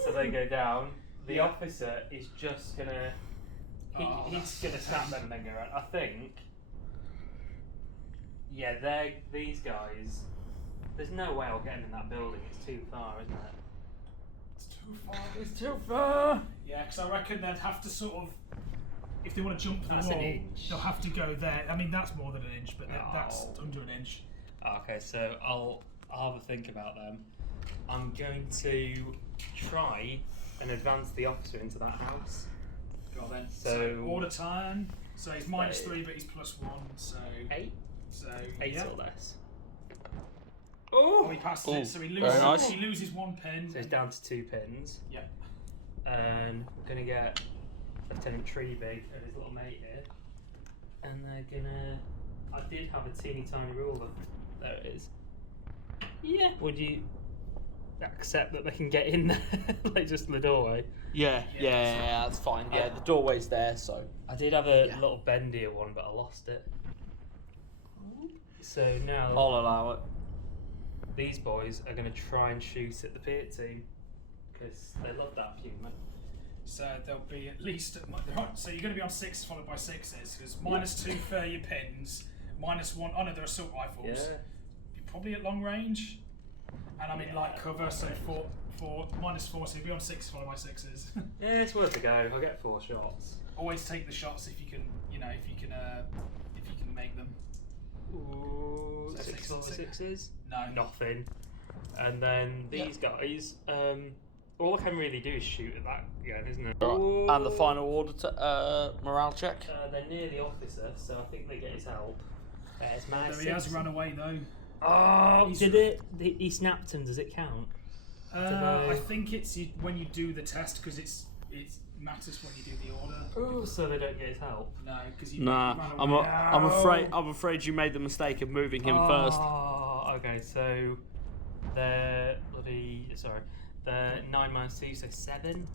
So they go down. The officer is just gonna. He's gonna snap them and then go around. I think. Yeah, these guys. There's no way I'll get them in that building. It's too far, isn't it? It's too far. It's too far. Yeah, because I reckon they'd have to sort of, if they want to jump the That's wall, an inch. they'll have to go there. I mean, that's more than an inch, but that's Oh. under an inch. Okay, so I'll have a think about them. I'm going to try and advance the officer into that house. Go on then. So- order time. So he's minus Right. 3, but he's +1. So 8? So 8 yeah. or less. Oh, he passes Ooh, it. So he very loses. nice. He loses 1 pin. So it's down to 2 pins. Yep. And I'm going to get Lieutenant Treebig and his little mate here. And they're going to... I did have a teeny tiny ruler. There it is. Yeah. Would you... accept that they can get in there, like just the doorway. Yeah, that's fine. Yeah, the doorway's there, so. I did have a little bendier one, but I lost it. So now I'll allow it. these boys are going to try and shoot at the pit team because they love that puma. So there'll be at least. So you're going to be on 6 followed by 6s because -2 for your pins, -1. Oh no, they're assault rifles. Yeah. You're probably at long range, and I'm in light cover, so -4, so you'll be on 6 followed by 6s. Yeah, it's worth a go. I'll get 4 shots. Always take the shots if you can. If you can make them. Ooh, So 6 followed by 6s? No. Nothing. And then these guys, all I can really do is shoot at that again, isn't it? Right. And the final order to morale check. They're near the officer, so I think they get his help. There's my He has run away though. Oh, did it? He snapped him. Does it count? I think it's when you do the test because it matters when you do the order. Oh, so they don't get his help. No, because you. Nah, ran away. I'm afraid you made the mistake of moving him first. Oh, okay. So they're they're 9 - 2, so 7.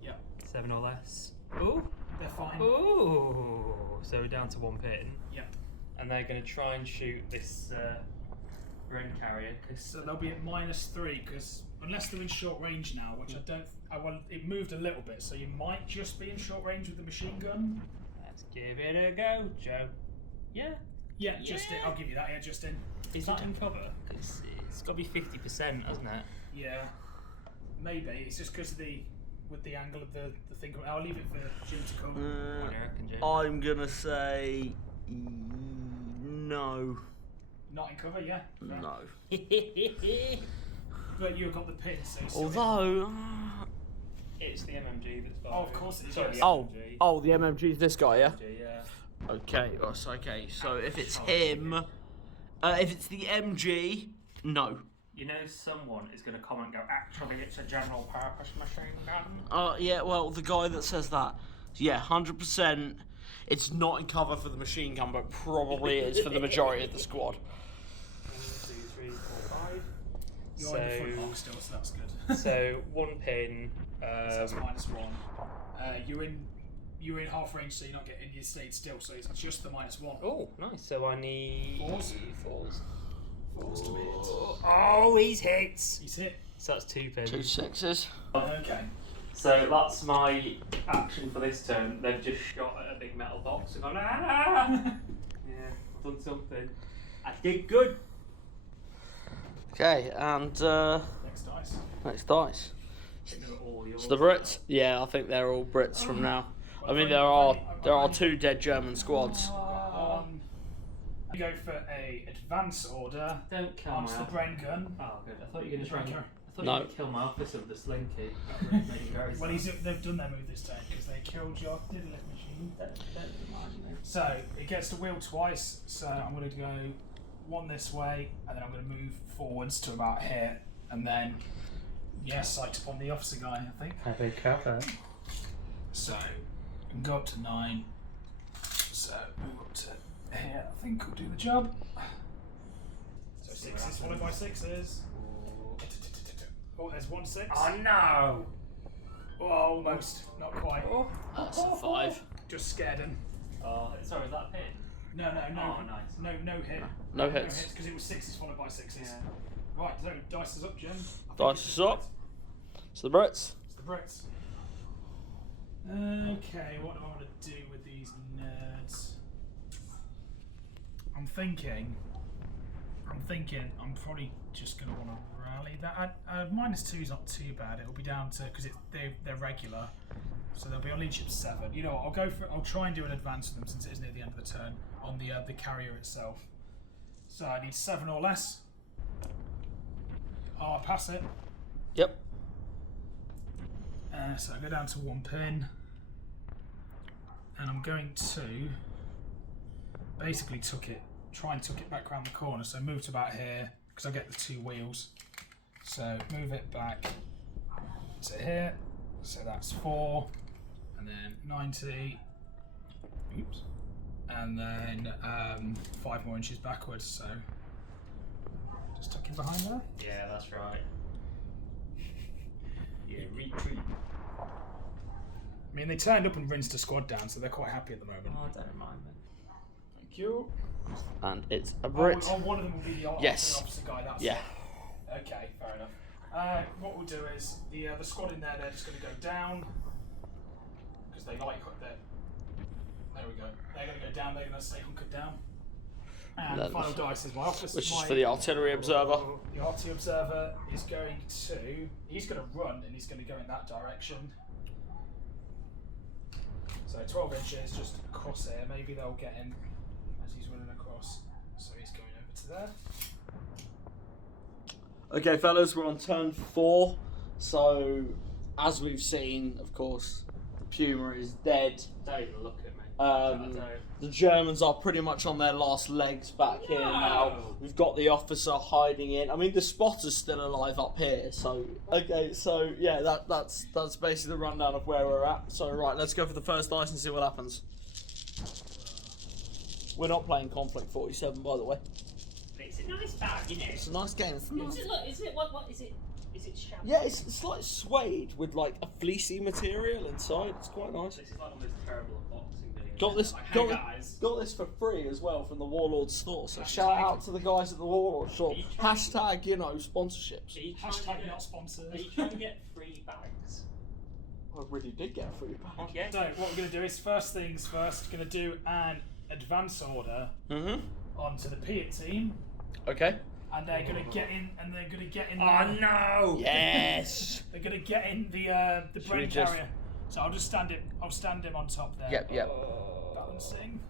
Yeah. 7 or less. Ooh. They're fine. Ooh. So we're down to 1 pin. Yep. And they're going to try and shoot this Ren carrier. So they'll be at -3 because unless they're in short range now, which I don't. It moved a little bit, so you might just be in short range with the machine gun. Let's give it a go, Joe. Yeah. Yeah, just in. I'll give you that. Yeah, just in. Is that in cover? It's got to be 50%, hasn't it? Yeah. Maybe it's just because with the angle of the thing. I'll leave it for Jim to come. What do you reckon, Jim? I'm gonna say no. Not in cover, yeah. Fair. No. But you've got the pin, so. You're still in. Although. It's the MMG that's firing. Oh, of course it is. Sorry, yes. the Oh, the MMG's this guy, yeah. MMG, yeah. Okay, okay. So if it's him, if it's the MG, no. You know, someone is going to comment and go, actually, it's a general purpose machine gun. Yeah. Well, the guy that says that, yeah, 100%. It's not in cover for the machine gun, but probably is for the majority of the squad. 1, 2, 3, 4, 5. You're in the front box still, so that's good. So 1 pin. So that's -1. You're in half range, so you're not getting. You stayed still, so it's just the -1. Oh, nice. So I need 4s. 4s. To hit. Oh, he's hit. He's hit. So that's 2 pins. 2 6s. Okay. So that's my action for this turn. They've just shot at a big metal box and gone, ah! Yeah, I've done something. I did good. Okay, and Next dice. next dice. I think they were all yours. It's the Brits. Yeah, I think they're all Brits from now. I mean, there are 2 dead German squads. We go for a advance order. Don't kill Onto my the Bren gun. Oh, good. I thought you were going to try and... Okay. I thought No. you were going to kill my officer with the slinky. That would have made it very Well, sad. they've done their move this turn because they killed your deadlift machine. Don't So it gets to wheel twice. So I'm going to go 1 this way, and then I'm going to move forwards to about here, and then sight upon the officer guy. I think. Have a cover. So we can go up to 9. So move up to here. I think will do the job. So 6s followed by 6s. Oh, there's 1 6. Oh no! Oh, almost. Not quite. That's a 5. Just scared him. Oh, sorry, is that a pin? No. Oh, nice. No hit. No hits. because it was 6s followed by 6s. Yeah. Right, so dice is up, Jim. I think Dice it's is the up. Brits. It's the Brits. It's the Brits. Okay, what do I want to do with these nerds? I'm thinking I'm probably just going to want to rally that. -2 is not too bad. It'll be down to, because they're regular, so they'll be on leadership 7. You know what, I'll try and do an advance with them since it is near the end of the turn on the carrier itself. So I need 7 or less. I'll pass it. Yep. So I go down to 1 pin, and I'm going to basically try and tuck it back around the corner. So move to about here because I get the 2 wheels. So move it back to here. So that's 4, and then 90. Oops. And then 5 more inches backwards. So just tuck it behind there. Yeah, that's right. Yeah, retreat. I mean, they turned up and rinsed the squad down, so they're quite happy at the moment. Oh, I don't mind them. Thank you. And it's a Brit. Oh, one of them will be the Yes. officer guy. That's Yeah. Okay, fair enough. What we'll do is the squad in there. They're just going to go down because they like that. There we go. They're going to go down. They're going to stay hunkered down. And Then- final dice is my officer. Which is for the artillery observer. The artillery observer is going to. He's going to run and he's going to go in that direction. So 12 inches just across here. Maybe they'll get him as he's running across. So he's going over to there. Okay, fellas, we're on turn 4. So, as we've seen, of course, the Puma is dead. Don't even look at me. Don't. The Germans are pretty much on their last legs back here now. We've got the officer hiding in. I mean, the spotter's still alive up here. So, okay, so yeah, that's basically the rundown of where we're at. So, right, let's go for the first dice and see what happens. We're not playing Conflict 47, by the way. But it's a nice bag, you know. It's a nice game. It's nice. Is it, look, is it, what is it? Is it chamois? Yeah, it's like suede with like a fleecy material inside. It's quite nice. This is like the most terrible unboxing video. Got this, Like, hey got, guys. got this for free as well from the Warlord store. So shout out to the guys at the Warlord store. Hashtag, you know, sponsorships. Are you trying Hashtag to not get, sponsored. Are you trying to get free bags? I really did get a free bag. Yeah. So what we're going to do is first things first. Going to do an advance order onto the Piat team, Okay. and they're going to get in. And they're going to get in. Oh there. no! Yes. They're going to get in the we brain just- carrier. So I'll just stand him. I'll stand him on top there. Yep. Balancing.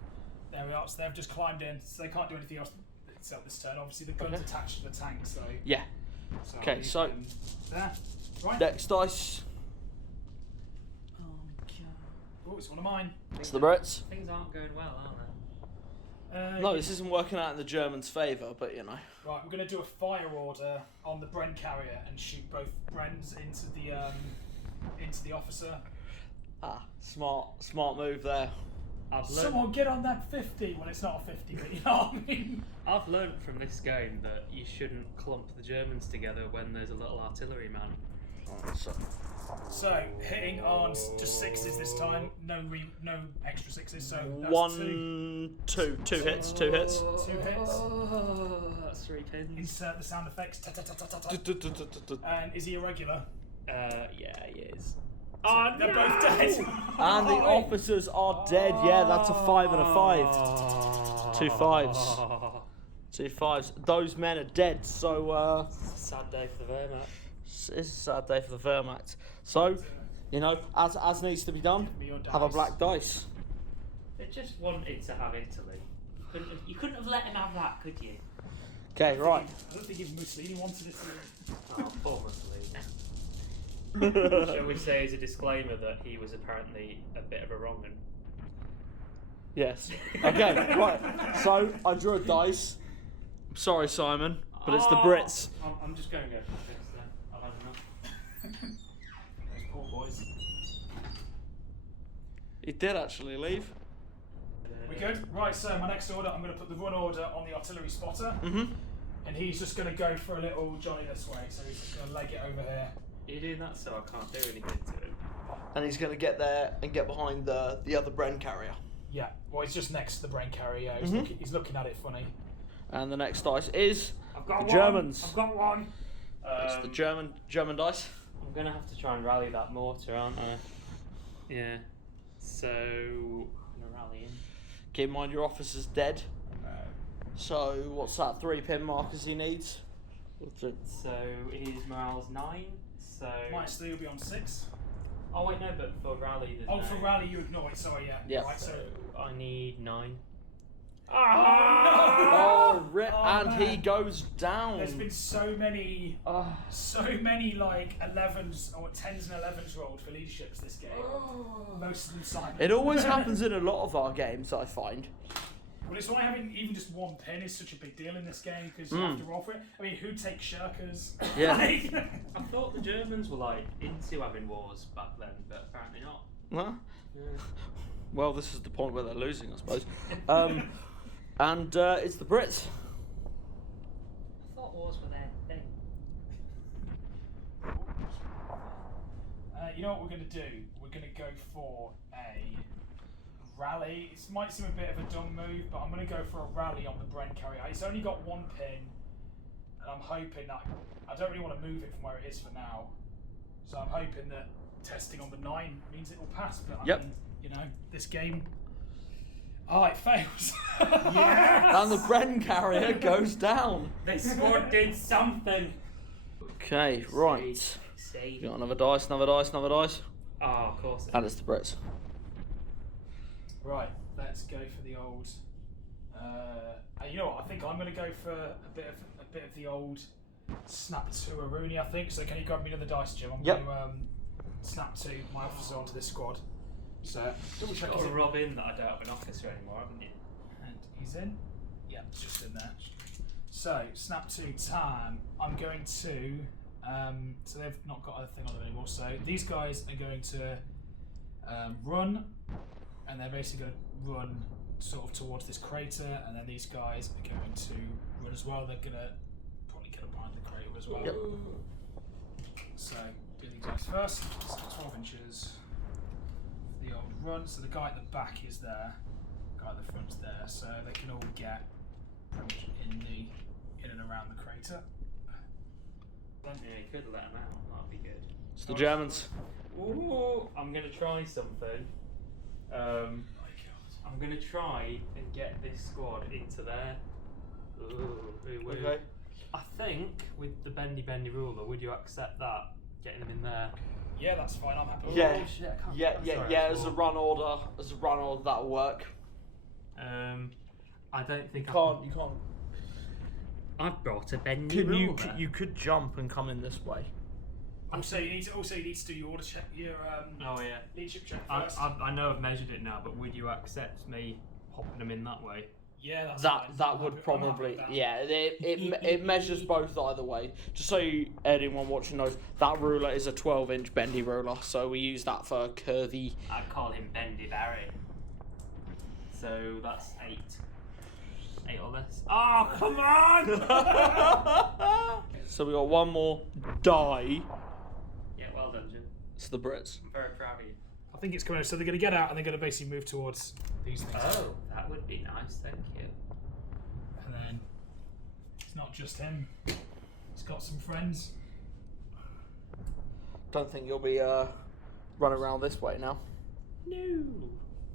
There we are. So they've just climbed in. So they can't do anything else except this turn. Obviously the gun's Okay. attached to the tank. So. Yeah. so Okay, I'll leave so- them there. Right. Next dice. Oh god. Oh, it's one of mine. It's the Brits. Things aren't going well, are they? No, this isn't working out in the Germans' favour, but you know. Right, we're going to do a fire order on the Bren carrier and shoot both Brens into the officer. Ah, smart move there. I've learned, Someone get on that 50. Well, it's not a 50, but you know what I mean. I've learned from this game that you shouldn't clump the Germans together when there's a little artillery man. Alright, So hitting on just 6s this time. No extra 6s. So that's two hits. 2 hits. Oh, that's 3 pins. Insert the sound effects. Ta, ta, ta, ta, ta, ta. And is he a regular? Yeah, he is. Oh They're no! both dead. And the officers are dead. Yeah, that's a 5 and a 5. 2 5s. 2 5s. Those men are dead. So It's a sad day for the Wehrmacht. it's a sad day for the Wehrmacht. So, you know, as needs to be done, me your have a dice. black dice. They just wanted to have Italy. You couldn't have let him have that, could you? Okay, right. I don't think even Mussolini wanted it. Oh, poor Mussolini. Shall we say as a disclaimer that he was apparently a bit of a wrong un? Yes. Okay, right. So I drew a dice. I'm sorry, Simon, but it's the Brits. I'm just going to go for this then. I've had enough. Those poor boys. He did actually leave. We good? Right, so my next order, I'm going to put the run order on the artillery spotter. And he's just going to go for a little Johnny this way, so he's just going to leg it over here. You're doing that so I can't do anything to him. And he's going to get there and get behind the other Bren carrier. Yeah, well, he's just next to the brain carrier. Yeah, he's looking at it funny. And the next dice is I've got the one. Germans. I've got one. It's the German dice. I'm going to have to try and rally that mortar, aren't I? Yeah. So, I'm going to rally him. Keep in mind your officer's dead. So what's that? 3 pin markers he needs. So, his morale's 9. So... Minus 3 will be on 6. Oh, wait, no, but for rally there's Oh, no. for rally you ignore it, sorry, yeah. Yeah. Right, So, I need 9. Oh, rip! Oh, and man. he goes down. There's been so many like 11s or 10s and 11s rolled for leaderships this game. Most of them Simon. It always happens in a lot of our games, I find. Well, it's why having even just 1 pin is such a big deal in this game because you have to roll for it. I mean, who takes shirkers? Yeah. I thought the Germans were like into having wars back then, but apparently not. Huh? Yeah. Well, this is the point where they're losing, I suppose. And it's the Brits. I thought wars were their thing. You know what we're going to do? We're going to go for a rally. It might seem a bit of a dumb move, but I'm going to go for a rally on the Bren carrier. It's only got 1 pin, and I'm hoping that I don't really want to move it from where it is for now. So I'm hoping that testing on the 9 means it will pass. But I mean, you know, this game. Oh, it fails. Yes! And the Bren carrier goes down. This squad did something. Okay, right. See. Got another dice, another dice, another dice. Oh, of course. And it's the Brits. Right, let's go for the old. You know what? I think I'm going to go for a bit of the old snap to a Rooney. I think. So can you grab me another dice, Jim? I'm going to snap to my officer onto this squad. So double check. You've got to rob in that I don't have an officer anymore, haven't you? And he's in. Yeah, it's just in there. So snap to time. I'm going to. So they've not got a thing on them anymore. So these guys are going to run, and they're basically going to run sort of towards this crater, and then these guys are going to run as well. They're going to probably get up behind the crater as well. Yep. So do these guys first. So 12 inches. The old run. So the guy at the back is there. The guy at the front's there. So they can all get pretty much in and around the crater. Yeah, you could let them out. That'd be good. It's the Germans. Ooh, I'm gonna try something. I'm gonna try and get this squad into there. Ooh. Okay. I think with the bendy ruler, would you accept that? Getting them in there. Yeah, that's fine. I'm happy. Yeah, Oh, shit, I can't- yeah, I'm yeah, sorry, yeah. I As a thought- run order, that'll work. I don't think You can't. I've brought a bendy You ruler. you could jump and come in this way. Also, you need to do your order check, your Oh yeah. leadership check I, first. I know I've measured it now, but would you accept me hopping them in that way? Yeah, that's fine. That I'm would happy- I'm happy probably with that. yeah. It measures both either way. Just so anyone watching knows, that ruler is a 12-inch bendy ruler, so we use that for curvy. I'd call him Bendy Barry. So that's 8. 8 or less. Oh, come on! So we got one more die. Yeah, well done, Jim. It's the Brits. I'm very proud of you. I think it's coming. So they're going to get out and they're going to basically move towards these things. Oh, that would be nice, thank you. And then it's not just him. He's got some friends. Don't think you'll be running around this way now. No.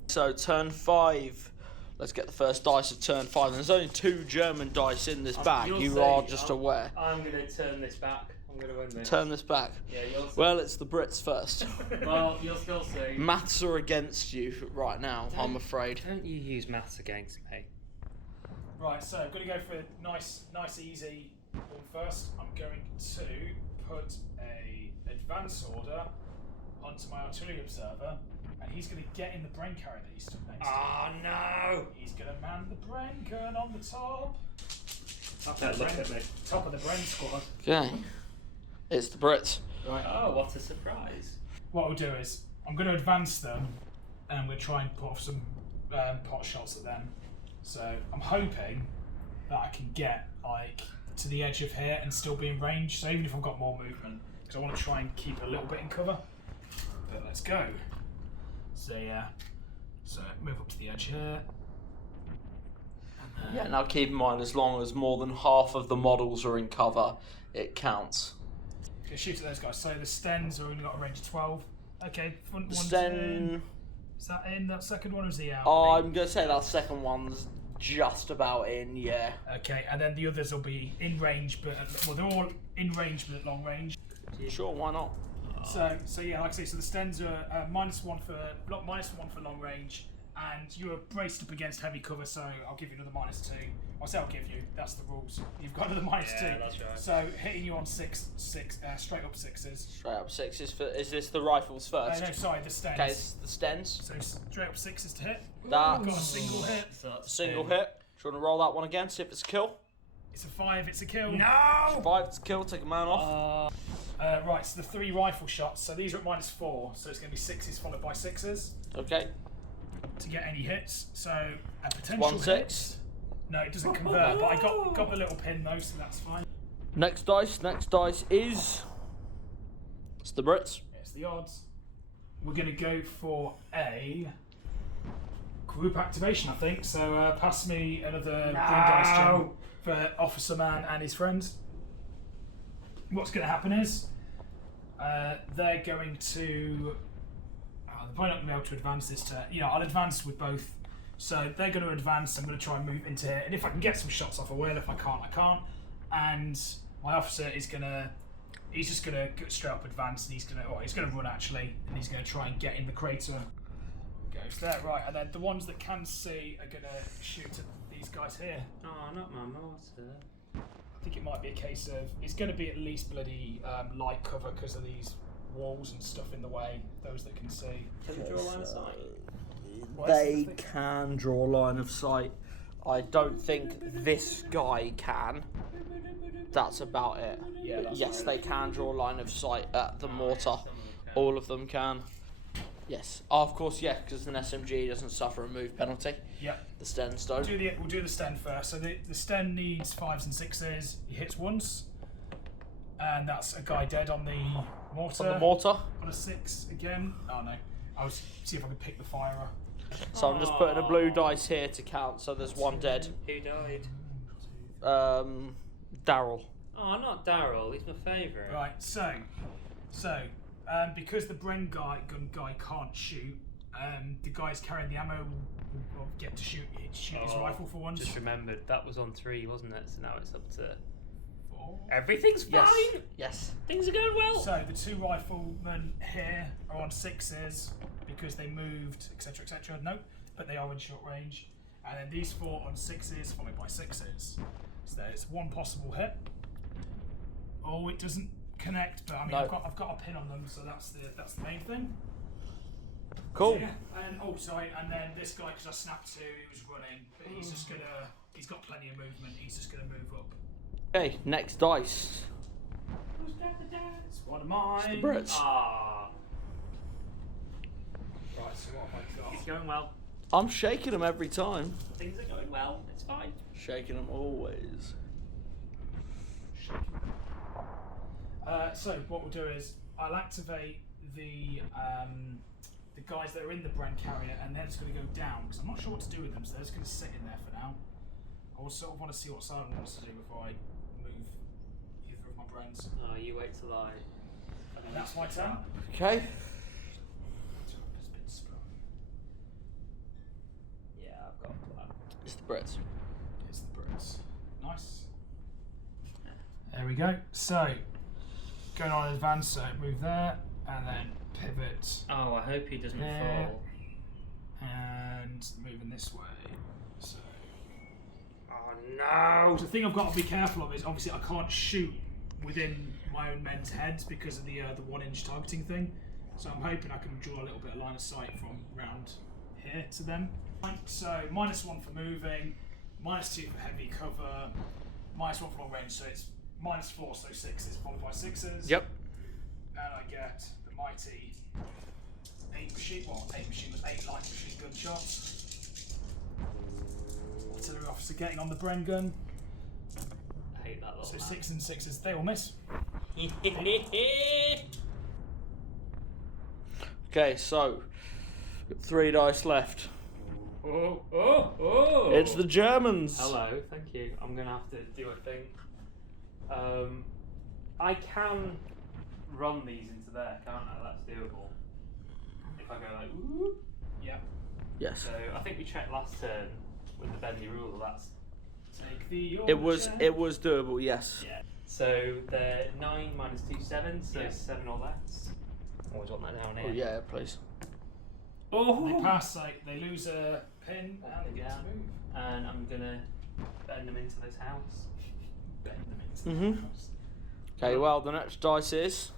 So turn 5. Let's get the first dice of turn 5. There's only 2 German dice in this bag. You'll You see, are just aware. I'm going to turn this back. I'm going to win this. Turn this back. Yeah, you'll see. Well, it's the Brits first. Well, you'll still see. Maths are against you right now, I'm afraid. Don't you use maths against me? Right, so I'm going to go for a nice easy one first. I'm going to put a advance order onto my artillery observer, and he's going to get in the Bren carrier that he stood next to. Oh no! He's going to man the Bren gun on the top. Don't look at me. Top of the Bren squad. Okay. It's the Brits. Right. Oh, what a surprise. What we'll do is I'm going to advance them, and we'll try and put off some pot shots at them. So I'm hoping that I can get like to the edge of here and still be in range. So even if I've got more movement, because I want to try and keep a little bit in cover. But let's go. So yeah. So move up to the edge here. Yeah, now keep in mind, as long as more than half of the models are in cover, it counts. Okay, shoot at those guys. So the Stens have only got a range of 12. Okay, front one's Sten. in. Is that in? That second one, or is he out? I'm going to say that second one's just about in, yeah. Okay, and then the others will be in range, but well, they're all in range but at long range. Sure, why not? So yeah, like I say, so the Stens are -1 for long range, and you are braced up against heavy cover. So I'll give you another -2. I say I'll give you. That's the rules. You've got another -2. Yeah, that's right. So hitting you on six, straight up sixes. Straight up 6s. Is this the rifles first? No, sorry, the Stens. Okay, it's the Stens. So straight up 6s to hit. That's Got a single hit. So that's single 10. hit. Do you want to roll that one again, see if it's a kill? It's a 5. It's a kill. No! 5, it's a kill, take a man off. Right, so the 3 rifle shots. So these are at -4. So it's going to be 6s followed by 6s Okay. to get any hits. So a potential 1 6. hit. No, it doesn't convert, but I got the little pin though, so that's fine. Next dice is... It's the Brits. It's the odds. we're going to go for a group activation, I think. So pass me another green dice gem for Officer Man and his friends. What's going to happen is they're going to. They're probably not going to be able to advance this turn. I'll advance with both. So they're going to advance. I'm going to try and move into here, and if I can get some shots off, I will. If I can't, I can't. And my officer is going to. He's just going to straight up advance, and he's going to run actually, and he's going to try and get in the crater. Goes there, right, and then the ones that can see are going to shoot at these guys here. Oh, not my mortar. I think it might be a case of it's going to be at least bloody light cover because of these walls and stuff in the way. Those that can see. Can we draw a line of sight? They can draw a line of sight. I don't think this guy can. That's about it. Yeah, yes, they can draw a line of sight at the mortar. All of them can. Yes. Oh, of course, yeah, because an SMG doesn't suffer a move penalty. Yep. The Stens don't. We'll do the Sten first. So the Sten needs 5s and 6s. He hits once. And that's a guy dead on the mortar. On the mortar? On a 6 again. Oh no. I'll see if I can pick the firer. So I'm just putting a blue dice here to count, so there's one dead. Who died? Daryl. Oh, not Daryl. He's my favourite. Right, so because the Bren gun guy can't shoot, the guys carrying the ammo will get to shoot his rifle for once. Just remembered, that was on 3, wasn't it? So now it's up to 4. Everything's fine! Yes. Things are going well! So the 2 riflemen here are on 6s because they moved, etc, etc. Nope, but they are in short range. And then these 4 on 6s, followed by 6s. So there's one possible hit. Oh, it doesn't connect, but I mean, No. I've got a pin on them, so that's the main thing. Cool. So, yeah, and then this guy, because I snapped 2, he was running, but he's got plenty of movement. He's just gonna move up. Okay, next dice. Who's got the dice? One of mine. It's the Brits. Ah, Right, so what have I got? it's going well. I'm shaking them every time. Things are going well. It's fine. Shaking them always. So what we'll do is I'll activate the guys that are in the Bren carrier, and they're just going to go down because I'm not sure what to do with them, so they're just going to sit in there for now. I will sort of want to see what Simon wants to do before I move either of my Brens. Oh, you wait till I. And that's my turn. Okay. Yeah, I've got a plan. It's the Brits. It's the Brits. Nice. There we go. So going on advance, so move there, and then pivot. Oh, I hope he doesn't Yeah. fall. And moving this way. So Oh no! the thing I've got to be careful of is obviously I can't shoot within my own men's heads because of the 1-inch targeting thing. So I'm hoping I can draw a little bit of line of sight from round here to them. So -1 for moving, -2 for heavy cover, -1 for long range. So it's -4, so 6s followed by 6s. Yep. And I get the mighty 8 machine. Well, 8 machine was 8 light machine gun shots. Artillery officer getting on the Bren gun. I hate that little So man. 6 and 6s, they all miss. Okay, so 3 dice left. Oh, oh, oh! It's the Germans. Hello, thank you. I'm gonna have to do a thing. I can run these into there, can't I? That's doable. If I go like, ooh. Yeah. Yes. So I think we checked last turn with the bendy rule. That's Take the. It was doable. Yes. yeah. So they're 9 minus 2, 7. So Yeah. 7 or less. Always want that down here. Oh yeah, please. They pass, like they lose a pin and they get Yeah. to move. And I'm gonna bend them into this house. Bend them into the house. Okay, well the next dice is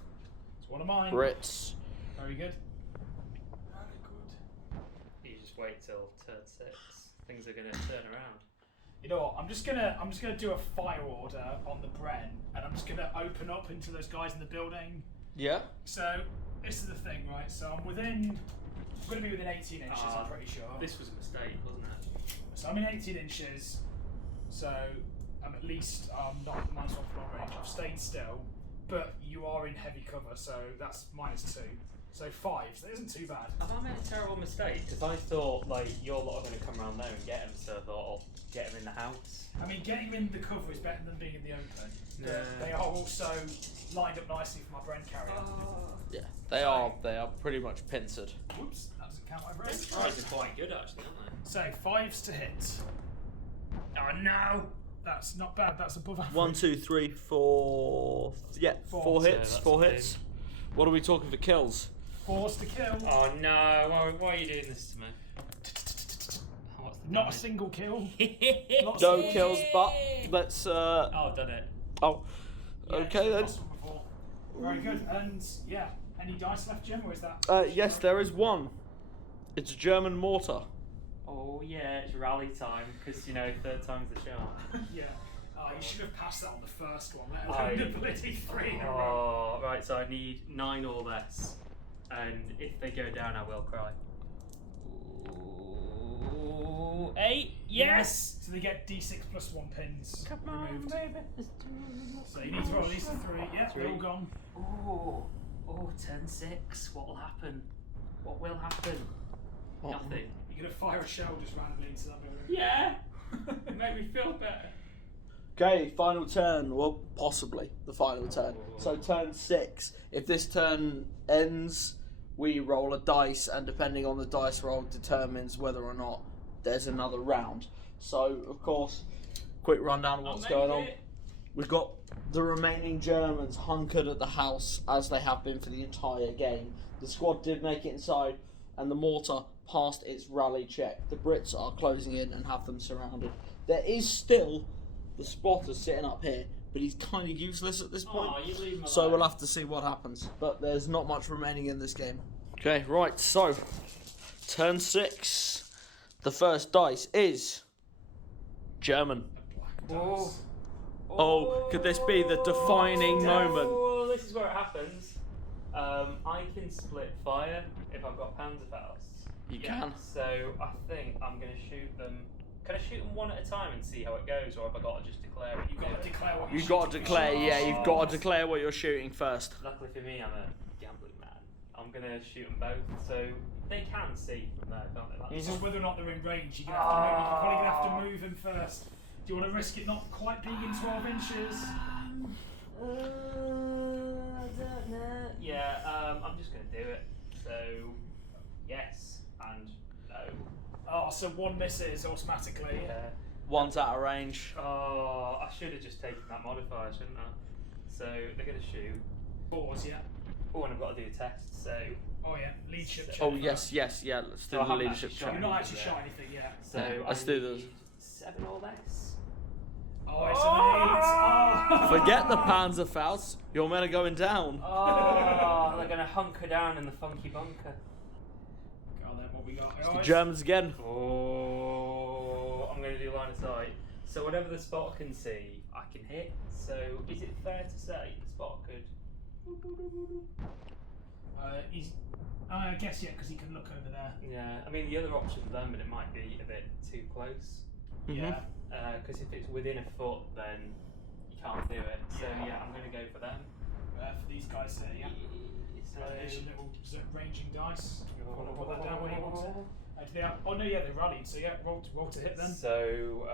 It's one of mine. Brits. Very good. Very good. You just wait till turn 6. Things are gonna turn around. You know what? I'm just gonna do a fire order on the Bren, and I'm just gonna open up into those guys in the building. Yeah. So this is the thing, right? So I'm gonna be within 18 inches. I'm pretty sure. This was a mistake, wasn't it? So I'm in 18 inches. So I'm at least not -1 for long range. I've stayed still, but you are in heavy cover, so that's -2. So 5. So that isn't too bad. Have I made a terrible mistake? Because I thought like your lot are going to come around there and get him, so I thought I'll get him in the house. I mean, getting him in the cover is better than being in the open. Yeah. They are also lined up nicely for my Bren carrier. Yeah, they are pretty much pincered. Whoops, that doesn't count my Those Bren. guys are quite good actually, aren't So 5s to hit. Oh no! That's not bad. That's above average. 1, 2, 3, 4. Yeah, Four. four So hits. that's 4 the hits. What are we talking for kills? 4s to kill. they? Oh no! Why are you doing this to me? Oh, what's the Not a damage? single kill. No kills, but let's. Oh, I've done it. Oh, Yeah, okay then. lost one before. Very good. And yeah, any dice left, Jim, or is that? Yes, there is one. It's a German mortar. Oh yeah, it's rally time because you know 3rd time's the charm. Yeah. You should have passed that on the first one, let I- alone the bloody 3 in a row. Oh, right. So I need 9 or less, and if they go down, I will cry. Ooh, 8. Yes. So they get D6 plus 1 pins Come on, removed. baby. So you need to roll at least a 3. Yeah, they're all gone. Oh, turn 6. What will happen? What will happen? Nothing. You're gonna fire a shell just randomly into that building. Yeah. It made me feel better. Okay, final turn. Well, possibly the final turn. So turn 6. If this turn ends, we roll a dice, and depending on the dice roll, determines whether or not there's another round. So, of course, quick rundown of what's going on. We've got the remaining Germans hunkered at the house as they have been for the entire game. The squad did make it inside, and the mortar passed its rally check. The Brits are closing in and have them surrounded. There is still the spotter sitting up here, but he's kind of useless at this point. Oh, you leave him So alone. we'll have to see what happens. But there's not much remaining in this game. Okay, right, so turn 6. The first dice is German. Oh, could this be the defining moment? Oh, this is where it happens. I can split fire if I've got Panzerfaust. You can. So I think I'm going to shoot them. Can I shoot them one at a time and see how it goes, or have I got to just declare it? You've got to declare what You've got to declare, yeah, you've got to declare what you're shooting first. Luckily for me, I'm a gambling man. I'm going to shoot them both, so they can see from there, can't they? That's It's just whether or not they're in range. You're probably going to have to move him first. Do you want to risk it not quite being in 12 inches? I don't know. Yeah, I'm just going to do it. So, yes and no. Oh, so 1 misses automatically. Yeah. One's out of range. Oh, I should have just taken that modifier, shouldn't I? So, they're going to shoot. 4s, yeah. Oh, and I've got to do a test, so... Oh yeah, leadership check. Oh, first. yes, yeah, let's do So I the haven't leadership actually shot check. You've not actually Yeah. shot anything yet. So Yeah, let's I do those. need 7 or less. Oh, it's an 8. Oh. Forget the Panzerfaust. Your men are going down. Oh, they're going to hunker down in the funky bunker. Go on then, what we got? The Oh, Germans again. Oh, I'm going to do line of sight. So whatever the spotter can see, I can hit. So is it fair to say the spotter could... I guess, yeah, because he can look over there. Yeah, I mean the other option for them, and it might be a bit too close. Yeah. Because if it's within a foot, then you can't do it. So yeah, I'm going to go for them. For these guys there, yeah. So, There's your little ranging dice. Want to put that down where you want it? Do they have, oh no, yeah, they rallied. So yeah, roll to hit then. So,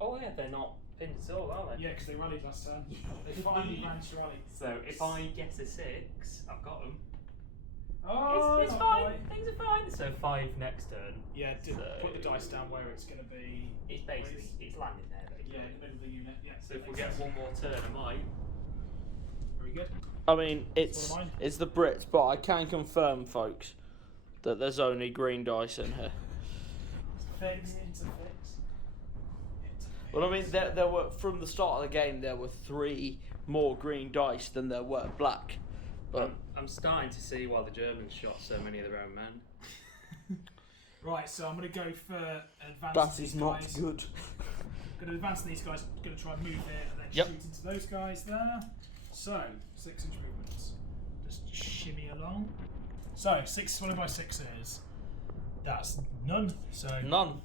oh yeah, they're not pinned at all, are they? Yeah, because they rallied last turn. They finally managed to rally. So if I get a 6, I've got them. Oh, It's not fine. quite. Things are fine. So 5 next turn. Yeah, So- put the dice down where it's going to be. It's basically it's landing there. Basically. Yeah, in the middle of the unit. Yeah. So if we makes get sense. one more turn, I might. Very good. I mean, it's What am it's the Brits, but I can confirm, folks, that there's only green dice in here. Fix into fix. Well, I mean, there were from the start of the game there were 3 more green dice than there were black. But I'm starting to see why the Germans shot so many of their own men. Right, so I'm going to go for advance. that these is not guys. good. Going to advance these guys. Going to try and move it and then Yep. shoot into those guys there. So 6-inch movements. Just shimmy along. So 6 followed by 6s. That's none. So None.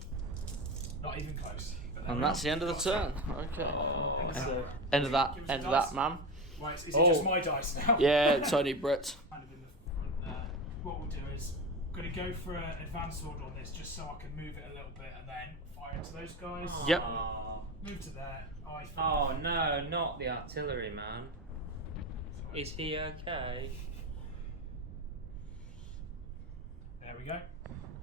not even close. But there And we that's are. the end of the turn. Okay. So End of that. Give us End the of dice. that, man. Right, is it Oh. just my dice now? Yeah, it's only Brits. Kind of in the front there. what we'll do is I'm going to go for an advance order on this just so I can move it a little bit and then fire into those guys. Yep. Aw. Move to there. I think. Oh no, not the artillery man. Is he okay? There we go.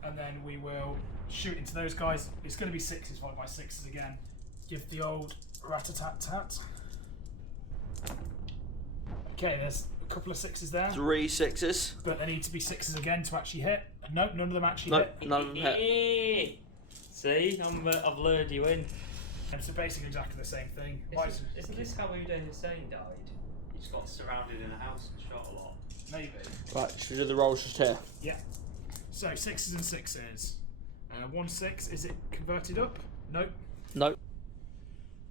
And then we will shoot into those guys. It's going to be 6s followed by 6s again. Give the old rat-a-tat-tat. Okay, there's a couple of 6s there. 3 6s. But they need to be 6s again to actually hit. Nope, none of them actually Nope, hit. none of them hit. See, I've lured you in. So basically exactly the same thing. Isn't this how Uday Hussein died? He just got surrounded in a house and shot a lot. Maybe. Right, should we do the rolls just here? Yeah. So 6s and 6s. 1 6, is it converted up? Nope. Nope.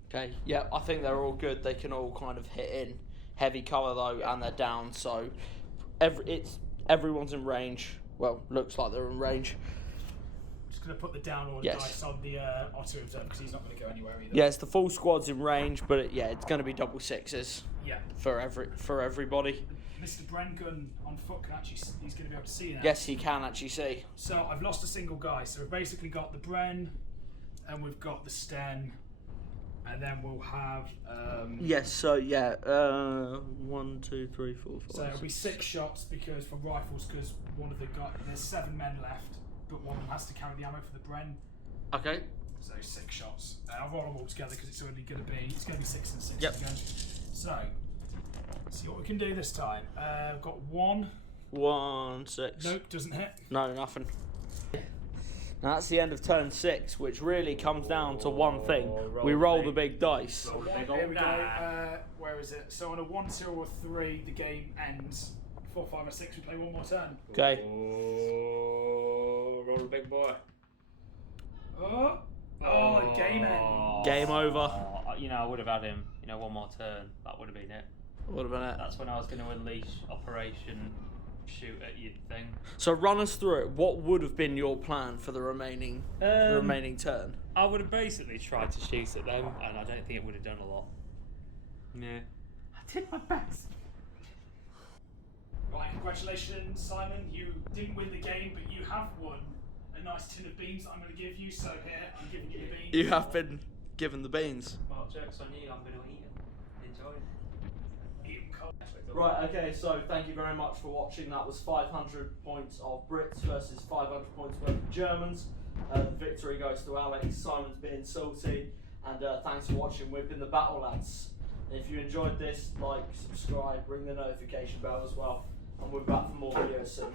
Okay, yeah, I think they're all good. They can all kind of hit in. Heavy cover though, and they're down, so everyone's in range. Well, looks like they're in range. Just going to put the down order Yes. dice on the Otto observer because he's not going to go anywhere either. Yeah, it's the full squad's in range, but it's going to be double 6s Yeah. for everybody. Mr. Brengun on foot can actually, he's going to be able to see now. Yes, he can actually see. So I've lost a single guy. So we've basically got the Bren, and we've got the Sten, and then we'll have. Yes, so 1, 2, 3, 4, 5. So it'll be 6 shots because from rifles because one of the guys there's 7 men left, but one of them has to carry the ammo for the Bren. Okay. So 6 shots. I'll roll them all together because it's only going to be 6 and 6 Yep. again. So see what we can do this time. I've got 1. 1, 6. Nope, doesn't hit. No, nothing. Now that's the end of turn 6, which really comes down to one thing. We roll the big dice. Roll the big Here old we go. die. Where is it? So on a 1, 2, or 3, the game ends. 4, 5, or 6, we play one more turn. Okay. Oh, roll the big boy. Oh, game end. Game over. I would have had him. One more turn. That would have been it. What about it? That's when I was going to unleash Operation Shoot at You thing. So run us through it. What would have been your plan for the remaining turn? I would have basically tried to shoot at them, and I don't think it would have done a lot. Yeah. I did my best. Right, congratulations, Simon. You didn't win the game, but you have won a nice tin of beans that I'm going to give you. So here, I'm giving you the beans. You have been given the beans. Well, joke's on you. I'm going to eat them. Enjoy them. Eat 'em cold. Right, okay, so thank you very much for watching. That was 500 points of Brits versus 500 points worth of Germans. The victory goes to Alex. Simon's being salty. And thanks for watching. We've been the Battle Lads. If you enjoyed this, like, subscribe, ring the notification bell as well. And we're back for more videos soon.